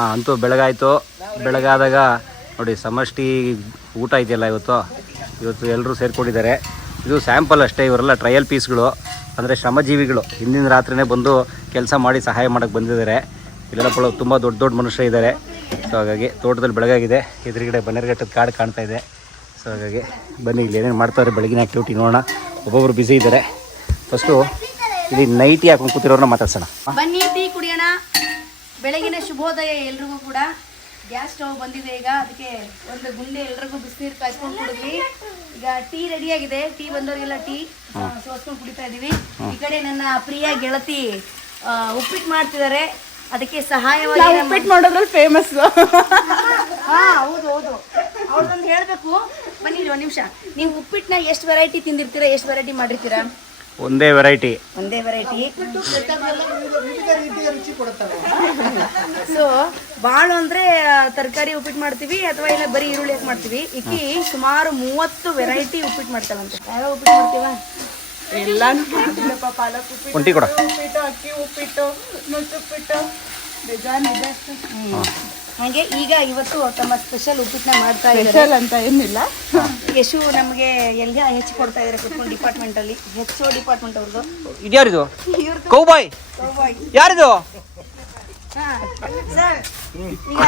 ಅಂತೂ ಬೆಳಗಾಯಿತು. ಬೆಳಗಾದಾಗ ನೋಡಿ ಸಮಷ್ಟಿ ಊಟ ಇದೆಯಲ್ಲ ಇವತ್ತು ಎಲ್ಲರೂ ಸೇರಿಕೊಂಡಿದ್ದಾರೆ. ಇದು ಸ್ಯಾಂಪಲ್ ಅಷ್ಟೇ, ಇವರೆಲ್ಲ ಟ್ರಯಲ್ ಪೀಸ್ಗಳು, ಅಂದರೆ ಶ್ರಮಜೀವಿಗಳು. ಹಿಂದಿನ ರಾತ್ರಿನೇ ಬಂದು ಕೆಲಸ ಮಾಡಿ ಸಹಾಯ ಮಾಡೋಕ್ಕೆ ಬಂದಿದ್ದಾರೆ. ಇಲ್ಲೆಲ್ಲ ತುಂಬ ದೊಡ್ಡ ಮನುಷ್ಯ ಇದ್ದಾರೆ. ಸೊ ಹಾಗಾಗಿ ತೋಟದಲ್ಲಿ ಬೆಳಗಾಗಿದೆ. ಎದುರುಗಡೆ ಬನ್ನೇರುಘಟ್ಟದ ಕಾಡು ಕಾಣ್ತಾ ಇದೆ. ಸೊ ಹಾಗಾಗಿ ಬನ್ನಿ ಇಲ್ಲಿ ಏನೇನು ಮಾಡ್ತಾರೆ ಬೆಳಗಿನ ಆ್ಯಕ್ಟಿವಿಟಿ ನೋಡೋಣ. ಒಬ್ಬೊಬ್ರು ಬ್ಯುಸಿ ಇದ್ದಾರೆ. ಫಸ್ಟು ಇಲ್ಲಿ ನೈಟಿ ಹಾಕೊಂಡು ಕೂತಿರೋರನ್ನ ಮಾತಾಡ್ಸೋಣ. ಬನ್ನಿ ಟೀ ಕುಡಿಯೋಣ. ಬೆಳಗಿನ ಶುಭೋದಯ ಎಲ್ರಿಗೂ ಕೂಡ. ಗ್ಯಾಸ್ ಸ್ಟವ್ ಬಂದಿದೆ ಈಗ, ಅದಕ್ಕೆ ಒಂದು ಗುಂಡೆ ಎಲ್ರಿಗೂ ಬಿಸಿನೀರು ಕಾಯ್ಸ್ಕೊಂಡು ಕುಡಿದ್ವಿ. ಈಗ ಟೀ ರೆಡಿ ಆಗಿದೆ. ಟೀ ಬಂದವರಿಗೆಲ್ಲ ಟೀ ಸೋಸ್ಕೊಂಡು ಕುಡಿತಾ ಇದೀವಿ. ಈ ಕಡೆ ನನ್ನ ಪ್ರಿಯ ಗೆಳತಿ ಉಪ್ಪಿಟ್ಟು ಮಾಡ್ತಿದ್ದಾರೆ. ಅದಕ್ಕೆ ಸಹಾಯವಾಗಿ ಉಪ್ಪಿಟ್ಟು ಮಾಡೋದ್ರಲ್ಲಿ ಫೇಮಸ್. ಹೌದು ಅವ್ರದ್ದೊಂದು ಹೇಳ್ಬೇಕು. ಬನ್ನಿ ಒಂದು ನಿಮಿಷ. ನೀವು ಉಪ್ಪಿಟ್ಟನ್ನ ಎಷ್ಟು ವೆರೈಟಿ ತಿಂದಿರ್ತೀರಾ, ಎಷ್ಟು ವೆರೈಟಿ ಮಾಡಿರ್ತೀರಾ? ಒಂದೇ ವೆರೈಟಿ. ಸೊ ಬಾಳು ಅಂದ್ರೆ ತರಕಾರಿ ಉಪ್ಪಿಟ್ಟು ಮಾಡ್ತೀವಿ ಅಥವಾ ಇಲ್ಲ ಬರೀ ಈರುಳ್ಳಿ ಹಾಕಿ ಮಾಡ್ತೀವಿ. ಇಕ್ಕಿ ಸುಮಾರು 30 ವೆರೈಟಿ ಉಪ್ಪಿಟ್ಟು ಮಾಡ್ತಾವಂತೆ. ಯಾವ ಉಪ್ಪಿಟ್ಟು ಮಾಡ್ತೀವ? ಎಲ್ಲಾನು ಮಾಡ್ತೀನಪ್ಪ. ಪಾಲಕ್ ಉಪ್ಪಿಟ್ಟು, ಅಕ್ಕಿ ಉಪ್ಪಿಟ್ಟು, ನುಚ್ಚುಪ್ಪಿಟ್ಟು, ಬೇಜಾನ್ ಇದೆ. ಹಾಗೆ ಈಗ ಇವತ್ತು ತಮ್ಮ ಸ್ಪೆಷಲ್ ಉಪ್ಪಿಟ್ಟನ್ನ ಮಾಡ್ತಾ ಇದ್ದಾರೆ. ಸ್ಪೆಷಲ್ ಅಂತ ಏನಿಲ್ಲ. ಯಶು ನಮಗೆ ಎಲ್ಲ ಹೆಚ್ಚು ಕೊಡ್ತಾ ಇದ್ದಾರೆ ಕುತ್ಕೊಂಡು ಡಿಪಾರ್ಟ್ಮೆಂಟ್ ಅಲ್ಲಿ. ಹೆಚ್ಚು ಡಿಪಾರ್ಟ್ಮೆಂಟ್ ಅವ್ರದ್ದು. ಇದ್ಯಾರಿದು? ಕೌಬಾಯ್. ಯಾರಿದು? ಸರ್ ಈಗ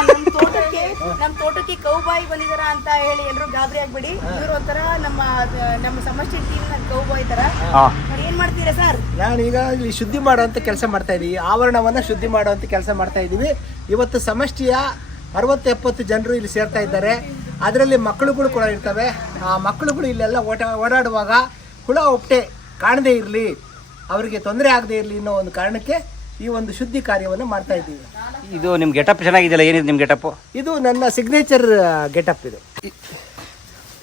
ನಮ್ಮ ತೋಟಕ್ಕೆ ಕೌಬಾಯ್ ಬಂದಿದಾರ ಅಂತ ಹೇಳಿ ಎಲ್ಲರೂ ಗಾಬರಿ ಆಗ್ಬಿಡಿ. ಇವರು ಒಂಥರ ನಮ್ಮ ಸಮಷ್ಟಿ ಟೀಮ್ ನ ಕೌಬಾಯ್ ತರ. ಏನ್ ಮಾಡ್ತೀರಾ ಸರ್? ನಾನೀಗ ಇಲ್ಲಿ ಶುದ್ಧಿ ಮಾಡುವಂತ ಕೆಲಸ ಮಾಡ್ತಾ ಇದೀವಿ. ಆವರಣವನ್ನ ಶುದ್ಧಿ ಮಾಡುವಂತ ಕೆಲಸ ಮಾಡ್ತಾ ಇದೀವಿ. ಇವತ್ತು ಸಮಷ್ಟಿಯ 60-70 ಜನರು ಇಲ್ಲಿ ಸೇರ್ತಾ ಇದ್ದಾರೆ. ಅದರಲ್ಲಿ ಮಕ್ಕಳುಗಳು ಕೂಡ ಇರ್ತವೆ. ಆ ಮಕ್ಕಳುಗಳು ಇಲ್ಲೆಲ್ಲ ಓಡಾಡುವಾಗ ಹುಳ ಉಪ್ಪಟೆ ಕಾಣದೇ ಇರಲಿ, ಅವರಿಗೆ ತೊಂದರೆ ಆಗದೆ ಇರಲಿ ಅನ್ನೋ ಒಂದು ಕಾರಣಕ್ಕೆ ಈ ಒಂದು ಶುದ್ಧಿ ಕಾರ್ಯವನ್ನು ಮಾಡ್ತಾ ಇದ್ದೀವಿ. ಇದು ನಿಮ್ಮ ಗೆಟಪ್ ಚೆನ್ನಾಗಿದೆಯಲ್ಲ, ಏನಿದೆ ನಿಮ್ಮ ಗೆಟಪ್? ಇದು ನನ್ನ ಸಿಗ್ನೇಚರ್ ಗೆಟಪ್. ಇದು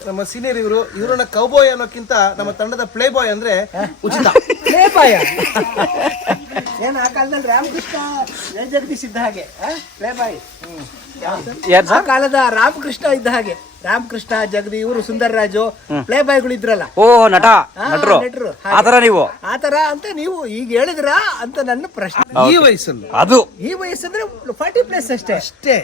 ನಮ್ಮ ಸೀನಿಯರ್ ಇವರನ್ನ ಕೌಬಾಯ್ ಅನ್ನೋಕ್ಕಿಂತ ನಮ್ಮ ತಂಡದ ಪ್ಲೇ ಬಾಯ್ ಅಂದ್ರೆ ಉಚಿತ. ಪ್ಲೇ ಬಾಯ್ ಏನ್ ಆ ಕಾಲದಲ್ಲಿ ರಾಮಕೃಷ್ಣ ಜಗದೀಶ್ ಇದ್ದ ಹಾಗೆ ಪ್ಲೇ ಬಾಯ್. ಆ ಕಾಲದ ರಾಮಕೃಷ್ಣ ಇದ್ದ ಹಾಗೆ ರಾಮಕೃಷ್ಣ ಜಗದಿ ಇವರು ಸುಂದರರಾಜು ಪ್ಲೇ ಬಾಯ್ಗಳು ಇದ್ರಲ್ಲ. ಓ ನಟರು ಆತರ ನೀವು ಆತರ ಅಂತ ನೀವು ಈಗ ಹೇಳಿದ್ರಾ ಅಂತ ನನ್ನ ಪ್ರಶ್ನೆ. ಈ ವಯಸ್ಸಲ್ಲಿ ಅದು ಈ ವಯಸ್ಸಂದ್ರೆ 40+ ಅಷ್ಟೇ.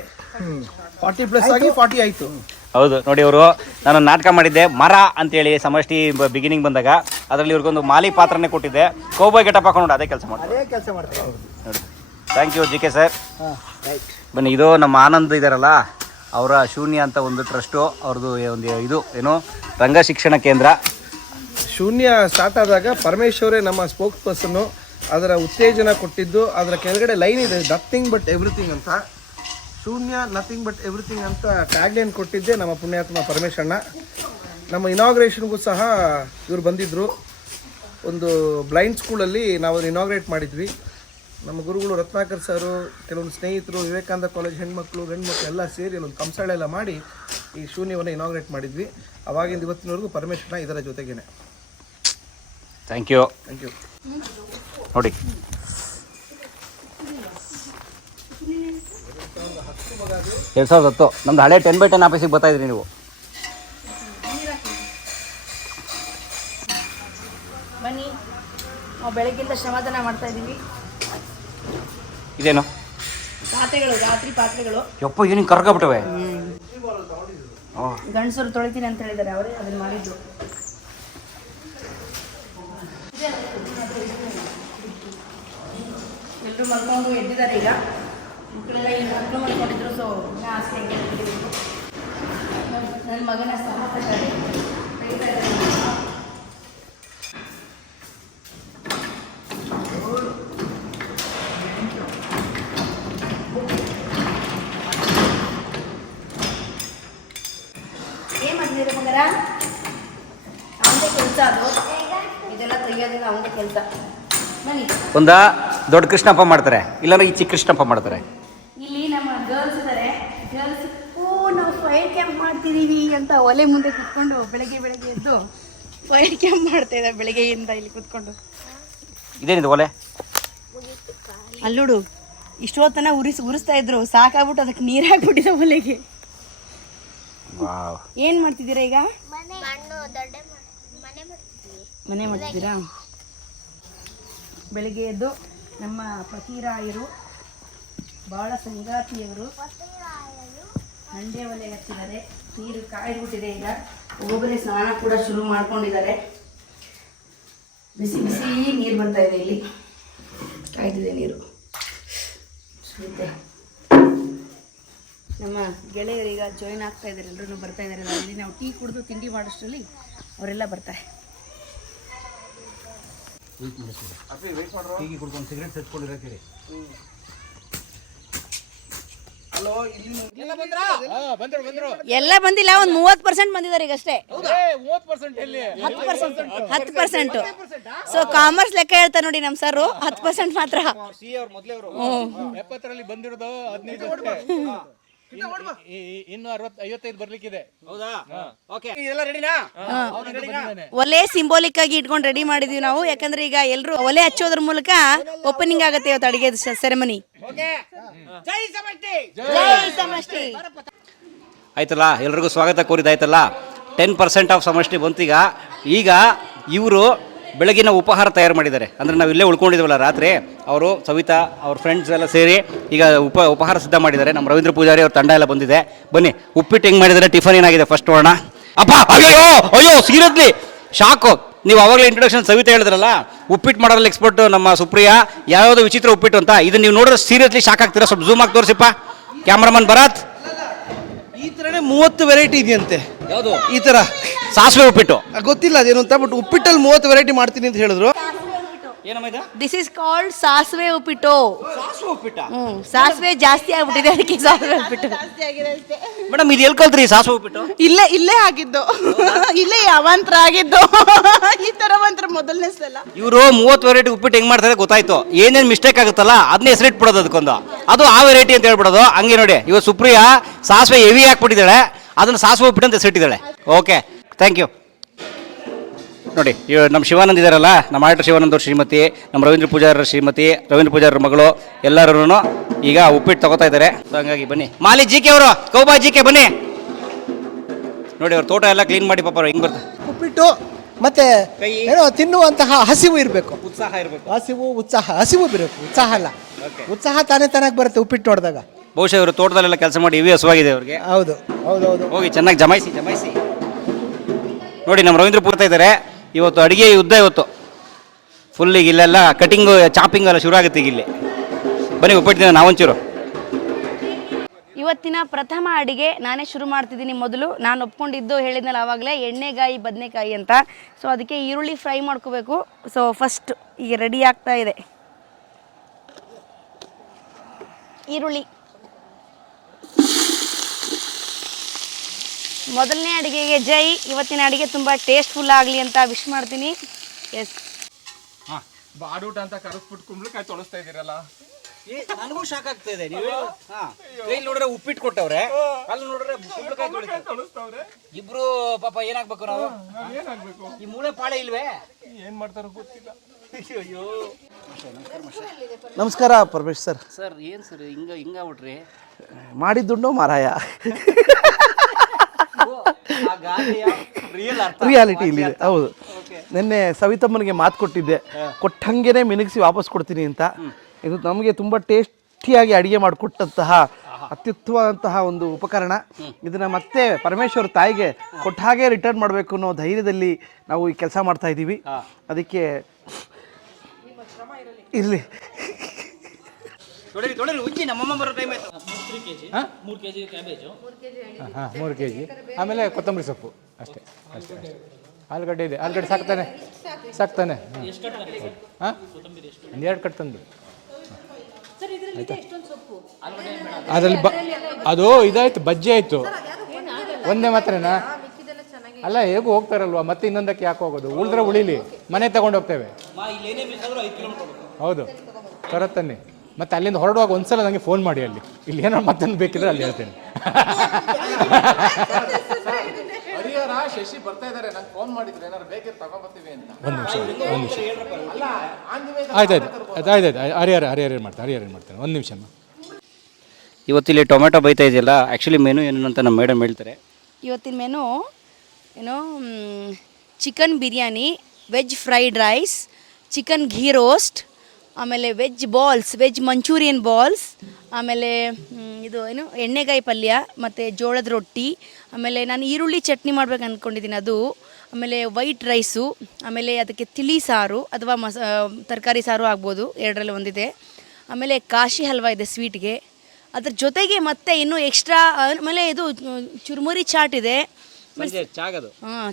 40+ ಆಗಿ 40 ಆಯ್ತು. ಹೌದು ನೋಡಿ, ಅವರು ನಾನು ನಾಟಕ ಮಾಡಿದ್ದೆ ಮರ ಅಂತೇಳಿ ಸಮಷ್ಟಿ ಬಿಗಿನಿಂಗ್ ಬಂದಾಗ. ಅದರಲ್ಲಿ ಇವ್ರಿಗೊಂದು ಮಾಲಿ ಪಾತ್ರನೇ ಕೊಟ್ಟಿದ್ದೆ. ಕೌಬಾಯ್ ಗೆಟಪ್ ಹಾಕೊಂಡು ಅದೇ ಕೆಲಸ ಮಾಡ್ತಾರೆ. ನೋಡಿ, thank U G K sir. ಬನ್ನಿ, ಇದು ನಮ್ಮ ಆನಂದ್ ಇದಾರಲ್ಲ, ಅವರ ಶೂನ್ಯ ಅಂತ ಒಂದು ಟ್ರಸ್ಟು ಅವ್ರದ್ದು. ಒಂದು ಇದು ಏನು ರಂಗ ಶಿಕ್ಷಣ ಕೇಂದ್ರ. ಶೂನ್ಯ ಸ್ಟಾರ್ಟ್ ಆದಾಗ ಪರಮೇಶ್ವರೇ ನಮ್ಮ ಸ್ಪೋಕ್ಸ್ ಪರ್ಸನ್ನು. ಅದರ ಉತ್ತೇಜನ ಕೊಟ್ಟಿದ್ದು ಅದರ ಕೆಳಗಡೆ ಲೈನ್ ಇದೆ, ನಥಿಂಗ್ ಬಟ್ ಎವ್ರಿಥಿಂಗ್ ಅಂತ. ಶೂನ್ಯ ನಥಿಂಗ್ ಬಟ್ ಎವ್ರಿಥಿಂಗ್ ಅಂತ ಟ್ಯಾಗ್ಲೈನ್ ಕೊಟ್ಟಿದ್ದೆ ನಮ್ಮ ಪುಣ್ಯಾತ್ಮ ಪರಮೇಶಣ್ಣ. ನಮ್ಮ ಇನಾಗ್ರೇಷನ್ಗೂ ಸಹ ಇವರು ಬಂದಿದ್ದರು. ಒಂದು ಬ್ಲೈಂಡ್ ಸ್ಕೂಲಲ್ಲಿ ನಾವು ಇನಾಗ್ರೇಟ್ ಮಾಡಿದ್ವಿ. ನಮ್ಮ ಗುರುಗಳು ರತ್ನಾಕರ್ ಸರು, ಕೆಲವೊಂದು ಸ್ನೇಹಿತರು, ವಿವೇಕಾನಂದ ಕಾಲೇಜ್ ಹೆಣ್ಮಕ್ಳು ಗಂಡ್ಮಕ್ಳು ಎಲ್ಲ ಸೇರಿ ಒಂದು ಕಂಸಾಳೆ ಎಲ್ಲ ಮಾಡಿ ಈ ಶೂನ್ಯವನ್ನು ಇನಾಗ್ರೇಟ್ ಮಾಡಿದ್ವಿ. ಅವಾಗಿಂದ ಇವತ್ತಿನವರೆಗೂ ಪರಮೇಶ್ವರನ ಇದರ ಜೊತೆಗೇನೆ. Thank you. ನೋಡಿ, 2010 ನಮ್ದು ಹಳೆ 10x10 ಆಫೀಸಿಗೆ ಬರ್ತಾ ಇದ್ರಿ ನೀವು. ಬನ್ನಿ, ನಾವು ಬೆಳಗ್ಗಿಂದ ಶ್ರಮದಾನ ಮಾಡ್ತಾ ಇದೀವಿ. ಇದೇನು ಪಾತ್ರೆಗಳು, ರಾತ್ರಿ ಪಾತ್ರೆಗಳು. ಯಪ್ಪ ಏನು ಕರ್ಕೊಬಿಟ್ಟವೆ. ಗಂಡಸರು ತೊಳಿತೀನಿ ಅಂತ ಹೇಳಿದ್ದಾರೆ, ಅವರೇ ಅದನ್ನ ಮಾಡಿದ್ರು. ಎಲ್ಲರೂ ಮಲ್ಕೊಂಡು ಎದ್ದಿದ್ದಾರೆ ಈಗ. ಮಕ್ಕಳೆಲ್ಲ ಇಲ್ಲಿ ಮಕ್ಕಳು ಮಲ್ಕೊಂಡಿದ್ರು. ಸೊ ಅಷ್ಟೇ ನನ್ನ ಮಗನ ಸಮಾಧಾನ ಏನ್ ಮಾಡಿದ್ದೀರ ಮಗರ? ಅವನದೇ ಕೆಲಸ ಅದು. ಇದೆಲ್ಲ ತೆಗಿಯೋದಿಲ್ಲ ಅವನದೇ ಕೆಲಸ. ಬನ್ನಿ, ಒಂದ ದೊಡ್ಡ ಕೃಷ್ಣಪ್ಪ ಮಾಡ್ತಾರೆ, ಇಲ್ಲಾಂದ್ರೆ ಈ ಚಿಕ್ಕ ಕೃಷ್ಣಪ್ಪ ಮಾಡ್ತಾರೆ. ಇಲ್ಲಿ ನಮ್ಮ ಗರ್ಲ್ಸ್ ಇದ್ದಾರೆ. ಗರ್ಲ್ಸ್ ನಾವು ಫೈರ್ ಕ್ಯಾಂಪ್ ಮಾಡ್ತಿದೀವಿ ಅಂತ ಒಲೆ ಮುಂದೆ ಕುತ್ಕೊಂಡು ಬೆಳಗ್ಗೆ ಎದ್ದು ಫೈರ್ ಕ್ಯಾಂಪ್ ಮಾಡ್ತಾ ಇದ್ದಾರೆ ಬೆಳಗ್ಗೆಯಿಂದ ಇಲ್ಲಿ ಕುತ್ಕೊಂಡು. ಇದೇನಿದು ಒಲೆ? ಅಲ್ಲೋಡು, ಇಷ್ಟೊತ್ತನ ಉರಿಸ್ತಾ ಇದ್ರು. ಸಾಕಾಗ್ಬಿಟ್ಟು ಅದಕ್ಕೆ ನೀರು ಹಾಕ್ಬಿಟ್ಟಿದೆ ಒಲೆಗೆ. ಏನ್ ಮಾಡ್ತಿದ್ದೀರಾ ಈಗ? ಮನೆ ಮಾಡ್ತಿದ್ದೀರಾ? ಬೆಳಿಗ್ಗೆ ಎದ್ದು ನಮ್ಮ ಫಕೀರಾಯರು ಭಾಳ ಸಂಗಾತಿಯವರು ಹಂಡೆ ಒಲೆಗೆ ಹಚ್ಚಿದ್ದಾರೆ. ನೀರು ಕಾಯ್ದುಬಿಟ್ಟಿದೆ. ಈಗ ಒಬ್ಬೊಬ್ಬರೇ ಸ್ನಾನ ಕೂಡ ಶುರು ಮಾಡ್ಕೊಂಡಿದ್ದಾರೆ. ಬಿಸಿ ಬಿಸಿ ನೀರು ಬರ್ತಾ ಇದೆ. ಇಲ್ಲಿ ಕಾಯ್ದಿದೆ ನೀರು. ಸುತ್ತೆ ನಮ್ಮ ಗೆಳೆಯರೀಗ ಜಾಯಿನ್ ಆಗ್ತಾ ಇದ್ದಾರೆ. ಎಲ್ಲರೂ ಬರ್ತಾ ಇದ್ದಾರೆ. ಅಲ್ಲಿ ನಾವು ಟೀ ಕುಡಿದು ತಿಂಡಿ ಮಾಡೋಷ್ಟರಲ್ಲಿ ಅವರೆಲ್ಲ ಬರ್ತಾರೆ. ಟೀಗೆ ಕುಡ್ಕೊಂಡು ಸಿಗರೇಟ್ ಸೆಟ್ಕೊಂಡಿರೋಕೆ ಎಲ್ಲ ಬಂದಿಲ್ಲ. ಒಂದು 30% ಬಂದಿದ್ದಾರೆ ಈಗ ಅಷ್ಟೇ. 10%. ಸೊ ಕಾಮರ್ಸ್ ಲೆಕ್ಕ ಹೇಳ್ತಾರೆ ನೋಡಿ ನಮ್ಮ ಸರ್. 10% ಮಾತ್ರ. ಬಂದಿರೋದು 15 ಇನ್ನು 55 ಬರ್ಲಿಕ್ಕಿದೆ. ಹೌದಾ? ಓಕೆ, ಇದೆಲ್ಲ ರೆಡಿನಾ? ಒಲೆ ಸಿಂಬಾಲಿಕ್ ಆಗಿ ಇಟ್ಕೊಂಡು ರೆಡಿ ಮಾಡಿದೀವಿ ನಾವು. ಯಾಕಂದ್ರೆ ಈಗ ಎಲ್ಲರೂ ಒಲೆ ಹಚ್ಚೋದ್ರ ಮೂಲಕ ಓಪನಿಂಗ್ ಆಗುತ್ತೆ ಇವತ್ತು ಅಡಿಗೆ ಸೆರೆಮನಿ. ಆಯ್ತಲ್ಲ, ಎಲ್ರಿಗೂ ಸ್ವಾಗತ ಕೋರಿದಾಯ್ತಲ್ಲ. 10% ಆಫ್ ಸಮಷ್ಟಿ ಬಂತೀಗ. ಈಗ ಇವರು ಬೆಳಗಿನ ಉಪಹಾರ ತಯಾರು ಮಾಡಿದ್ದಾರೆ. ಅಂದರೆ ನಾವು ಇಲ್ಲೇ ಉಳ್ಕೊಂಡಿದ್ದೀವಲ್ಲ ರಾತ್ರಿ, ಅವರು ಸವಿತಾ ಅವ್ರ ಫ್ರೆಂಡ್ಸ್ ಎಲ್ಲ ಸೇರಿ ಈಗ ಉಪಹಾರ ಸಿದ್ಧ ಮಾಡಿದ್ದಾರೆ. ನಮ್ಮ ರವೀಂದ್ರ ಪೂಜಾರಿ ಅವ್ರ ತಂಡ ಎಲ್ಲ ಬಂದಿದೆ. ಬನ್ನಿ, ಉಪ್ಪಿಟ್ಟು ಹೆಂಗೆ ಮಾಡಿದ್ದಾರೆ, ಟಿಫನ್ ಏನಾಗಿದೆ ಫಸ್ಟ್ ನೋಡೋಣ. ಅಪ್ಪ, ಅಯ್ಯೋ ಸೀರಿಯಸ್ಲಿ ಶಾಕು. ನೀವು ಅವಾಗಲೇ ಇಂಟ್ರೊಡಕ್ಷನ್ ಸವಿತಾ ಹೇಳಿದ್ರಲ್ಲ, ಉಪ್ಪಿಟ್ಟು ಮಾಡೋದ್ರಲ್ಲಿ ಎಕ್ಸ್ಪರ್ಟ್ ನಮ್ಮ ಸುಪ್ರಿಯಾ, ಯಾವ್ಯಾವುದೋ ವಿಚಿತ್ರ ಉಪ್ಪಿಟ್ಟು ಅಂತ. ಇದನ್ನ ನೀವು ನೋಡಿದ್ರೆ ಸೀರಿಯಸ್ಲಿ ಶಾಕ್ ಆಗ್ತೀರಾ. ಸ್ವಲ್ಪ ಝೂಮ್ ಆಗಿ ತೋರಿಸಿಪ್ಪ ಕ್ಯಾಮ್ರಾಮನ್ ಭರತ್. ಈ ಥರನೇ 30 ವೆರೈಟಿ ಇದೆಯಂತೆ. ಯಾವುದು? ಈ ಥರ ಸಾಸಿವೆ ಉಪ್ಪಿಟ್ಟು. ಗೊತ್ತಿಲ್ಲ ಅದೇನು ಅಂತ, ಬಟ್ ಉಪ್ಪಿಟ್ಟಲ್ಲಿ 30 ವೆರೈಟಿ ಮಾಡ್ತೀನಿ ಅಂತ ಹೇಳಿದ್ರು. ಏನಮ್ಮ? ದಿಸ್ ಇಸ್ ಕಾಲ್ಡ್ ಸಾಸಿವೆ ಉಪ್ಪಿಟ್ಟು. ಸಾಸಿವೆ ಉಪ್ಪಿಟ್ಟ? ಸಾಸಿವೆ ಜಾಸ್ತಿ ಆಗ್ಬಿಟ್ಟಿದೆ, ಅದಕ್ಕೆ ಸಾಸಿವೆ ಉಪ್ಪಿಟ್ಟು. ಮೇಡಮ್, ಇದು ಎಲ್ಲಿ ಕಲ್ತ್ರಿ ಸಾಸಿವೆ ಉಪ್ಪಿಟ್ಟು? ಇಲ್ಲೇ ಆಗಿದ್ದು. ಇಲ್ಲೇ ಅವಾಂತರ ಆಗಿದ್ದು. ಈ ತರ ಮಂತ್ರ ಮೊದಲನೇ ಸಲ. ಇವರು 30 ವೆರೈಟಿ ಉಪ್ಪಿಟ್ಟು ಹೆಂಗ್ ಮಾಡ್ತಾರೆ ಗೊತ್ತಾಯ್ತು. ಏನೇನು ಮಿಸ್ಟೇಕ್ ಆಗುತ್ತಲ್ಲ ಅದನ್ನ ಹೆಸರಿಟ್ಬಿಡೋದು ಅದಕ್ಕೊಂದು. ಅದು ಆ ವೆರೈಟಿ ಅಂತ ಹೇಳ್ಬಿಡೋದು. ಹಂಗೆ ನೋಡಿ, ಇವಾಗ ಸುಪ್ರಿಯಾ ಸಾಸಿವೆ ಹೆವಿ ಹಾಕ್ಬಿಟ್ಟಿದ್ದಾಳೆ, ಅದನ್ನ ಸಾಸಿವೆ ಉಪ್ಪಿಟ್ಟು ಅಂತ ಹೆಸರಿಟ್ಟಿದ್ದಾಳೆ. Okay, thank you. ನೋಡಿ, ನಮ್ಮ ಶಿವಾನಂದ್ ಇದ್ದಾರಲ್ಲ, ನಮ್ಮ ಆರ್ಡರ್ ಶಿವಾನಂದ್ ಅವ್ರ ಶ್ರೀಮತಿ, ನಮ್ಮ ರವೀಂದ್ರ ಪೂಜಾರ ಶ್ರೀಮತಿ, ರವೀಂದ್ರ ಪೂಜಾರ ಮಗಳು, ಎಲ್ಲರೂ ಈಗ ಉಪ್ಪಿಟ್ಟು ತಗೋತಾ ಇದ್ದಾರೆ. ಹಂಗಾಗಿ ಬನ್ನಿ, ಮಾಲಿ ಜಿ ಕೆ ಅವರು, ಕೌಬಾ ಜಿ ಕೆ ಬನ್ನಿ. ನೋಡಿ, ಅವ್ರ ತೋಟ ಎಲ್ಲ ಕ್ಲೀನ್ ಮಾಡಿ ಪಾಪ. ಅವ್ರು ಹೆಂಗ್ ಬರ್ತಾರೆ ಉಪ್ಪಿಟ್ಟು ಮತ್ತೆ ಏನೋ ತಿನ್ನುವಂತಹ ಹಸಿವು ಇರಬೇಕು. ಉತ್ಸಾಹ ಇರಬೇಕು. ಹಸಿವು ಇರಬೇಕು, ಉತ್ಸಾಹ ಅಲ್ಲ. ಉತ್ಸಾಹ ತಾನಾಗಿ ಬರುತ್ತೆ ಉಪ್ಪಿಟ್ಟು ನೋಡಿದಾಗ. ಬಹುಶಃ ಇವರು ತೋಟದಲ್ಲೆಲ್ಲ ಕೆಲಸ ಮಾಡಿ ಇವಿ ಹಸುವಾಗಿದೆ ಅವ್ರಿಗೆ. ಹೌದು. ಹೋಗಿ ಚೆನ್ನಾಗಿ ಜಮಾಯಿಸಿ. ನೋಡಿ, ನಮ್ಮ ರವೀಂದ್ರ ಪೂರ್ತಾ ಇದ್ದಾರೆ. ಇವತ್ತು ಅಡುಗೆ ಯುದ್ಧ. ಇವತ್ತು ಫುಲ್ ಈಗ ಇಲ್ಲೆಲ್ಲ ಕಟಿಂಗು ಚಾಪಿಂಗ್ ಎಲ್ಲ ಶುರು ಆಗುತ್ತೆ ಈಗ ಇಲ್ಲಿ. ಬನ್ನಿ, ಉಪ್ಪಿಟ್ಟಿದ್ದೀನಿ ನಾವೊಂಚೂರು. ಇವತ್ತಿನ ಪ್ರಥಮ ಅಡಿಗೆ ನಾನೇ ಶುರು ಮಾಡ್ತಿದ್ದೀನಿ. ಮೊದಲು ನಾನು ಒಪ್ಕೊಂಡಿದ್ದು ಹೇಳಿದ್ನಲ್ಲ ಆವಾಗಲೇ, ಎಣ್ಣೆಗಾಯಿ ಬದನೆಕಾಯಿ ಅಂತ. ಸೊ ಅದಕ್ಕೆ ಈರುಳ್ಳಿ ಫ್ರೈ ಮಾಡ್ಕೋಬೇಕು. ಸೊ ಫಸ್ಟ್ ಈಗ ರೆಡಿ ಆಗ್ತಾ ಇದೆ ಈರುಳ್ಳಿ. ಮೊದಲನೇ ಅಡುಗೆಗೆ ಜೈ. ಇವತ್ತಿನ ಅಡುಗೆ ತುಂಬ ಟೇಸ್ಟ್ಫುಲ್ ಆಗಲಿ ಅಂತ ವಿಶ್ ಮಾಡ್ತೀನಿ. ಎಸ್, ಬಾಡೂಟ ಅಂತ ಕರೆಸ್ಬಿಟ್ಟು ಕುಂಬಳಕಾಯಿ ತೊಳಸ್ತಾ ಇದೀರಲ್ಲ. ನನಗೂ ಶಾಕ್ ಆಗ್ತಾ ಇದೆ. ನೀವು ನೋಡ್ರೆ ಉಪ್ಪಿಟ್ಟು ಕೊಟ್ಟವ್ರೆ, ಅಲ್ಲಿ ನೋಡ್ರೆ ತೊಳಸ್ತಾವ್ರೆ. ಇಬ್ರು ಪಾಪ ಏನಾಗ್ಬೇಕು ನಾವು? ಏನಾಗ್ಬೇಕು? ಈ ಮೂಳೆ ಪಾಳೆ ಇಲ್ವೇ? ಏನ್ ಮಾಡ್ತಾರೋ ಗೊತ್ತಿಲ್ಲ. ಅಯ್ಯೋ. ನಮಸ್ಕಾರ ಪರಮೇಶ್ ಸರ್. ಸರ್, ಏನು ಸರ್ ಹಿಂಗಾಗ್ಬಿಟ್ರಿ? ಮಾಡಿದ್ದುಂಡು ಮಾರಾಯ. ರಿಯಾಲಿಟಿ ಇಲ್ಲಿದೆ. ಹೌದು, ನಿನ್ನೆ ಸವಿತಮ್ಮನಿಗೆ ಮಾತು ಕೊಟ್ಟಿದ್ದೆ, ಕೊಟ್ಟಂಗೆನೆ ಮಿನಗಿಸಿ ವಾಪಸ್ ಕೊಡ್ತೀನಿ ಅಂತ. ಇದು ನಮಗೆ ತುಂಬ ಟೇಸ್ಟಿಯಾಗಿ ಅಡುಗೆ ಮಾಡಿಕೊಟ್ಟಂತಹ ಅತ್ಯುತ್ತಮವಾದಂತಹ ಒಂದು ಉಪಕರಣ. ಇದನ್ನು ಮತ್ತೆ ಪರಮೇಶ್ವರ್ ತಾಯಿಗೆ ಕೊಟ್ಟ ಹಾಗೆ ರಿಟರ್ನ್ ಮಾಡಬೇಕು ಅನ್ನೋ ಧೈರ್ಯದಲ್ಲಿ ನಾವು ಈ ಕೆಲಸ ಮಾಡ್ತಾ ಇದ್ದೀವಿ. ಅದಕ್ಕೆ ಇರಲಿ. ನಮ್ಮಮ್ಮ ಬರೋ ಟೈಮ್ ಆಯ್ತು. 3 kg. ಆಮೇಲೆ ಕೊತ್ತಂಬರಿ ಸೊಪ್ಪು ಅಷ್ಟೇ. ಆಲೂಗಡ್ಡೆ ಇದೆ. ಆಲೂಗಡ್ಡೆ ಸಾಕ್ತಾನೆ. ಹಾಂ, 2 ಕಟ್ ತಂದು. ಅದರಲ್ಲಿ ಅದು ಇದಾಯ್ತು, ಬಜ್ಜಿ ಆಯ್ತು. ಒಂದೇ ಮಾತ್ರನಾ? ಅಲ್ಲ, ಹೇಗೂ ಹೋಗ್ತಾರಲ್ವಾ, ಮತ್ತೆ ಇನ್ನೊಂದಕ್ಕೆ ಯಾಕೆ ಹೋಗೋದು? ಉಳಿದ್ರೆ ಉಳಿಲಿ, ಮನೆ ತಗೊಂಡು ಹೋಗ್ತೇವೆ. ಹೌದು, ತರತ್ತನ್ನಿ. ಮತ್ತೆ ಅಲ್ಲಿಂದ ಹೊರಡುವಾಗ ಒಂದ್ಸಲ ನನಗೆ ಫೋನ್ ಮಾಡಿ. ಇಲ್ಲಿ ಏನೋ ಮತ್ತೊಂದು ಬೇಕಿದ್ರೆ ಅಲ್ಲಿ ಹೇಳ್ತೇನೆ. ಹರಿಹರ ಶಶಿ ಬರ್ತಾ ಇದ್ದಾರೆ, ನಂಗೆ ಫೋನ್ ಮಾಡಿದ್ರು ಏನಾದ್ರು ಬೇಕಿದ್ರೆ ತಗೊಂಡ್ಬರ್ತೀವಿ ಅಂತ. ಒಂದು ನಿಮಿಷ. ಆಯ್ತಾಯ್ತು. ಹರಿಹರ ಮಾಡ್ತಾರೆ. ಒಂದು ನಿಮಿಷ. ಇವತ್ತಿಲ್ಲಿ ಟೊಮೆಟೊ ಬೈತಾ ಇದೆಯಲ್ಲ, ಆ್ಯಕ್ಚುಲಿ ಮೆನು ಏನು ಅಂತ ನಮ್ಮ ಮೇಡಮ್ ಹೇಳ್ತಾರೆ. ಇವತ್ತಿನ menu chicken biryani, veg fried rice, chicken ghee roast, ಆಮೇಲೆ ವೆಜ್ ಮಂಚೂರಿಯನ್ ಬಾಲ್ಸ್, ಆಮೇಲೆ ಇದು ಏನು ಎಣ್ಣೆಗಾಯಿ ಪಲ್ಯ ಮತ್ತು ಜೋಳದ ರೊಟ್ಟಿ, ಆಮೇಲೆ ನಾನು ಈರುಳ್ಳಿ ಚಟ್ನಿ ಮಾಡ್ಬೇಕು ಅಂದ್ಕೊಂಡಿದ್ದೀನಿ ಅದು, ಆಮೇಲೆ ವೈಟ್ ರೈಸು, ಆಮೇಲೆ ಅದಕ್ಕೆ ತಿಳಿ ಸಾರು ಅಥವಾ ತರಕಾರಿ ಸಾರು ಆಗ್ಬೋದು, ಎರಡರಲ್ಲಿ ಒಂದಿದೆ. ಆಮೇಲೆ ಕಾಶಿ ಹಲ್ವಾ ಇದೆ ಸ್ವೀಟ್ಗೆ. ಅದ್ರ ಜೊತೆಗೆ ಮತ್ತೆ ಇನ್ನೂ ಎಕ್ಸ್ಟ್ರಾ ಆಮೇಲೆ ಇದು ಚುರುಮುರಿ ಚಾಟ್ ಇದೆ.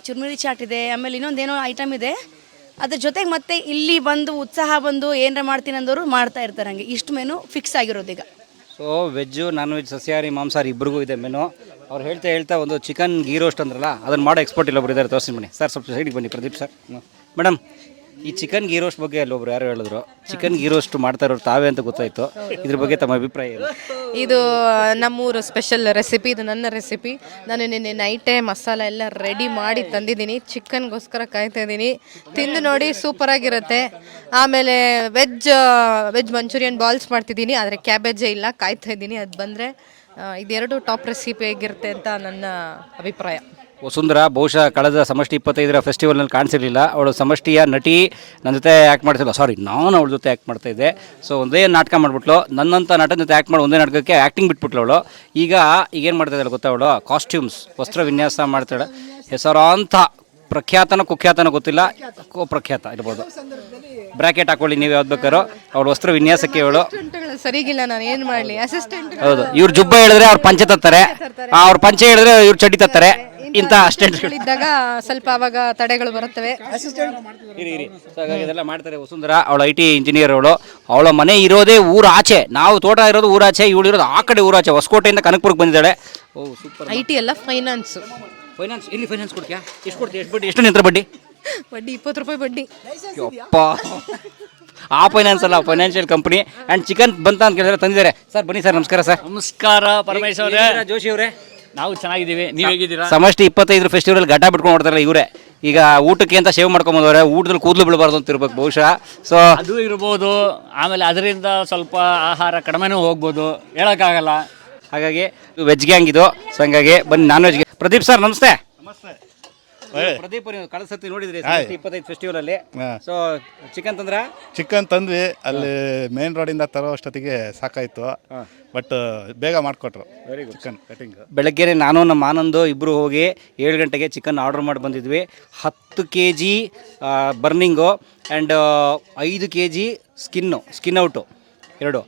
ಚುರುಮುರಿ ಚಾಟ್ ಇದೆ. ಆಮೇಲೆ ಇನ್ನೊಂದೇನೋ ಐಟಮ್ ಇದೆ. ಅದ್ರ ಜೊತೆಗೆ ಮತ್ತೆ ಇಲ್ಲಿ ಬಂದು ಉತ್ಸಾಹ ಬಂದು ಏನಾರ ಮಾಡ್ತೀನಿ ಅಂದವರು ಮಾಡ್ತಾ ಇರ್ತಾರೆ. ಹಂಗೆ ಇಷ್ಟು ಮೆನು ಫಿಕ್ಸ್ ಆಗಿರೋದು ಈಗ. ಸೊ ವೆಜ್ಜು ನಾನ್ ವೆಜ್ ಸಸ್ಯಾಹಾರಿ ಮಾಂಸಾಹಾರಿ ಇಬ್ಬರಿಗೂ ಇದೆ ಮೆನು. ಅವ್ರು ಹೇಳ್ತಾ ಒಂದು ಚಿಕನ್ ಗೀ ರೋಸ್ಟ್ ಅಂದ್ರಲ್ಲ, ಅದನ್ನು ಮಾಡೋ ಎಕ್ಸ್ಪರ್ಟ್ ಇಲ್ಲೊಬ್ರು ಇದ್ದಾರೆ, ತೋರಿಸಿ ಬನ್ನಿ ಸರ್. ಸ್ವಲ್ಪ ಸೈಡಿಗೆ ಬನ್ನಿ ಪ್ರದೀಪ್ ಸರ್. ಮೇಡಮ್, ಈ ಚಿಕನ್ ಗೀ ರೋಸ್ಟ್ ಬಗ್ಗೆ ಅಲ್ಲೊಬ್ರು ಯಾರು ಹೇಳಿದ್ರು, ಚಿಕನ್ ಗೀ ರೋಸ್ಟ್ ಮಾಡ್ತಾ ಇರೋರು ತಾವೇ ಅಂತ ಗೊತ್ತಾಯಿತು. ಇದ್ರ ಬಗ್ಗೆ ತಮ್ಮ ಅಭಿಪ್ರಾಯ ಏನು? ಇದು ನಮ್ಮೂರು ಸ್ಪೆಷಲ್ ರೆಸಿಪಿ, ಇದು ನನ್ನ ರೆಸಿಪಿ. ನಾನು ನಿನ್ನೆ ನೈಟೇ ಮಸಾಲ ಎಲ್ಲ ರೆಡಿ ಮಾಡಿ ತಂದಿದ್ದೀನಿ. ಚಿಕನ್ಗೋಸ್ಕರ ಕಾಯ್ತಾ ಇದ್ದೀನಿ. ತಿಂದು ನೋಡಿ, ಸೂಪರಾಗಿರುತ್ತೆ. ಆಮೇಲೆ ವೆಜ್ ಮಂಚೂರಿಯನ್ ಬಾಲ್ಸ್ ಮಾಡ್ತಿದ್ದೀನಿ, ಆದರೆ ಕ್ಯಾಬೇಜೇ ಇಲ್ಲ, ಕಾಯ್ತಾ ಇದ್ದೀನಿ. ಅದು ಬಂದರೆ ಇದೆರಡು ಟಾಪ್ ರೆಸಿಪಿ ಆಗಿರುತ್ತೆ ಅಂತ ನನ್ನ ಅಭಿಪ್ರಾಯ. ವಸುಂಧರಾ ಬಹುಶಃ ಕಳೆದ ಸಮಷ್ಟಿ 25ರ ಫೆಸ್ಟಿವಲ್ನಲ್ಲಿ ಕಾಣಿಸಿರಲಿಲ್ಲ. ಅವಳು ಸಮಷ್ಟಿಯ ನಟಿ, ನನ್ನ ಜೊತೆ ಆ್ಯಕ್ಟ್ ಮಾಡ್ತಿಲ್ಲ, ಸಾರಿ ನಾನು ಅವಳ ಜೊತೆ ಆ್ಯಕ್ಟ್ ಮಾಡ್ತಾಯಿದ್ದೆ. ಸೊ ಒಂದೇ ನಾಟಕ ಮಾಡಿಬಿಟ್ಲು, ನನ್ನಂಥ ನಟನ ಜೊತೆ ಆ್ಯಕ್ಟ್ ಮಾಡಿ ಒಂದೇ ನಾಟಕಕ್ಕೆ ಆ್ಯಕ್ಟಿಂಗ್ ಬಿಟ್ಬಿಟ್ಲು ಅವಳು. ಈಗೇನು ಮಾಡ್ತಾಯಿದ್ದಾಳೆ ಗೊತ್ತಾ, ಅವಳು ಕಾಸ್ಟ್ಯೂಮ್ಸ್, ವಸ್ತ್ರ ವಿನ್ಯಾಸ ಮಾಡ್ತಾಳೆ. ಹೆಸರಾಂತ ಪ್ರಖ್ಯಾತನ ಕುಖ್ಯಾತನ ಗೊತ್ತಿಲ್ಲ, ಪ್ರಖ್ಯಾತ ಇರ್ಬೋದು. ಬ್ರಾಕೆಟ್ ಹಾಕೊಳ್ಳಿ ನೀವು ಯಾವ್ದು ಬೇಕಾರೋ. ಅವಳು ವಸ್ತ್ರ ವಿನ್ಯಾಸಕ್ಕೆ ಅವಳು ಸರಿಗಿಲ್ಲ, ನಾನು ಏನು ಮಾಡಲಿ? ಅಸಿಸ್ಟೆಂಟ್. ಹೌದು, ಇವ್ರು ಜುಬ್ಬ ಹೇಳಿದ್ರೆ ಅವ್ರು ಪಂಚೆ ತತ್ತಾರೆ, ಅವ್ರ ಪಂಚೆ ಹೇಳಿದ್ರೆ ಇವ್ರು ಚಡ್ಡಿ ತತ್ತಾರೆ. ಇಂಥ ಇದ್ದಾಗ ಸ್ವಲ್ಪ ಅವಾಗ ತಡೆಗಳು ಬರುತ್ತವೆ. ಇರಿ ಸೊ ಹಾಗಾಗಿ ಇದೆಲ್ಲ ಮಾಡ್ತಾರೆ. ವಸುಂಧರಾ ಅವಳು IT ಇಂಜಿನಿಯರ್. ಅವಳ ಮನೆ ಇರೋದೇ ಊರಾಚೆ, ನಾವು ತೋಟ ಇರೋದು ಊರಾಚೆ, ಇವಳು ಇರೋದು ಆ ಕಡೆ ಊರಾಚೆ, ಹೊಸಕೋಟೆಯಿಂದ ಕನಕಪುರಕ್ಕೆ ಬಂದಿದ್ದಾಳೆ. ಓ ಸೂಪರ್. IT ಅಲ್ಲ, ಫೈನಾನ್ಸ್. ಇಲ್ಲಿ ಫೈನಾನ್ಸ್ ಕೊಡ್ತೀಯಾ? ಎಷ್ಟು ಕೊಡ್ತೀಯ? ಎಷ್ಟು ಬಡ್ಡಿ? ಎಷ್ಟು ನಿಂತರ ಬಡ್ಡಿ? 20 ರೂಪಾಯಿ ಬಡ್ಡಿ. ಯಪ್ಪ, ಆ ಫೈನಾನ್ಸ್ ಅಲ್ಲ, ಫೈನಾನ್ಷಿಯಲ್ ಕಂಪ್ನಿ. ಆ್ಯಂಡ್ ಚಿಕನ್ ಬಂತ ಅಂತ ಕೇಳಿದ್ರೆ ತಂದಿದ್ದಾರೆ. ಸರ್ ಬನ್ನಿ ಸರ್. ನಮಸ್ಕಾರ ಸರ್. ನಮಸ್ಕಾರ ಪರಮೇಶ್ ಅವರೇ. ಜೋಶಿ ಅವರೇ, ನಾವು ಚೆನ್ನಾಗಿದ್ದೀವಿ, ನೀವು ಹೇಗಿದ್ದೀರಾ? ಸಮಷ್ಟಿ 25 ಫೆಸ್ಟಿವಲ್ ಗಡ್ಡ ಬಿಟ್ಕೊಂಡು ನೋಡ್ತಾರಲ್ಲ ಇವರೇ, ಈಗ ಊಟಕ್ಕೆ ಅಂತ ಸೇವ್ ಮಾಡ್ಕೊಂಬಂದವ್ರೆ. ಊಟದಲ್ಲಿ ಕೂದಲು ಬೀಳಬಾರ್ದು ಅಂತ ಇರ್ಬೇಕು ಬಹುಶಃ. ಸೊ ಅದು ಇರ್ಬೋದು, ಆಮೇಲೆ ಅದರಿಂದ ಸ್ವಲ್ಪ ಆಹಾರ ಕಡಿಮೆನೂ ಹೋಗ್ಬೋದು, ಹೇಳೋಕ್ಕಾಗಲ್ಲ. ಹಾಗಾಗಿ ವೆಜ್ ಗ್ಯಾಂಗ್ ಇದು. ಸೊ ಹಂಗಾಗಿ ಬನ್ನಿ ನಾನ್ ವೆಜ್ಗೆ. ಪ್ರದೀಪ್ ಸರ್ ನಮಸ್ತೆ. ಪ್ರದೀಪ್, ನೀವು ಕಳೆದ ಸತಿ ನೋಡಿದ್ರಿ 25 ಫೆಸ್ಟಿವಲ್ ಅಲ್ಲಿ. ಸೊ ಚಿಕನ್ ತಂದ್ರ? ಚಿಕನ್ ತಂದ್ವಿ, ಅಲ್ಲಿ ಮೇನ್ ರೋಡಿಂದ ತರೋ ಅಷ್ಟೊತ್ತಿಗೆ ಸಾಕಾಯ್ತು, ಬಟ್ ಬೇಗ ಮಾಡಿಕೊಟ್ರು. Very good. ಚಿಕನ್ ಕಟಿಂಗ್ ಬೆಳಗ್ಗೆ ನಾನು ನಮ್ಮ ಆನಂದು ಇಬ್ಬರು ಹೋಗಿ 7 ಗಂಟೆಗೆ ಚಿಕನ್ ಆರ್ಡರ್ ಮಾಡಿ ಬಂದಿದ್ವಿ. 10 kg burning and 5 kg skin out ಎರಡು,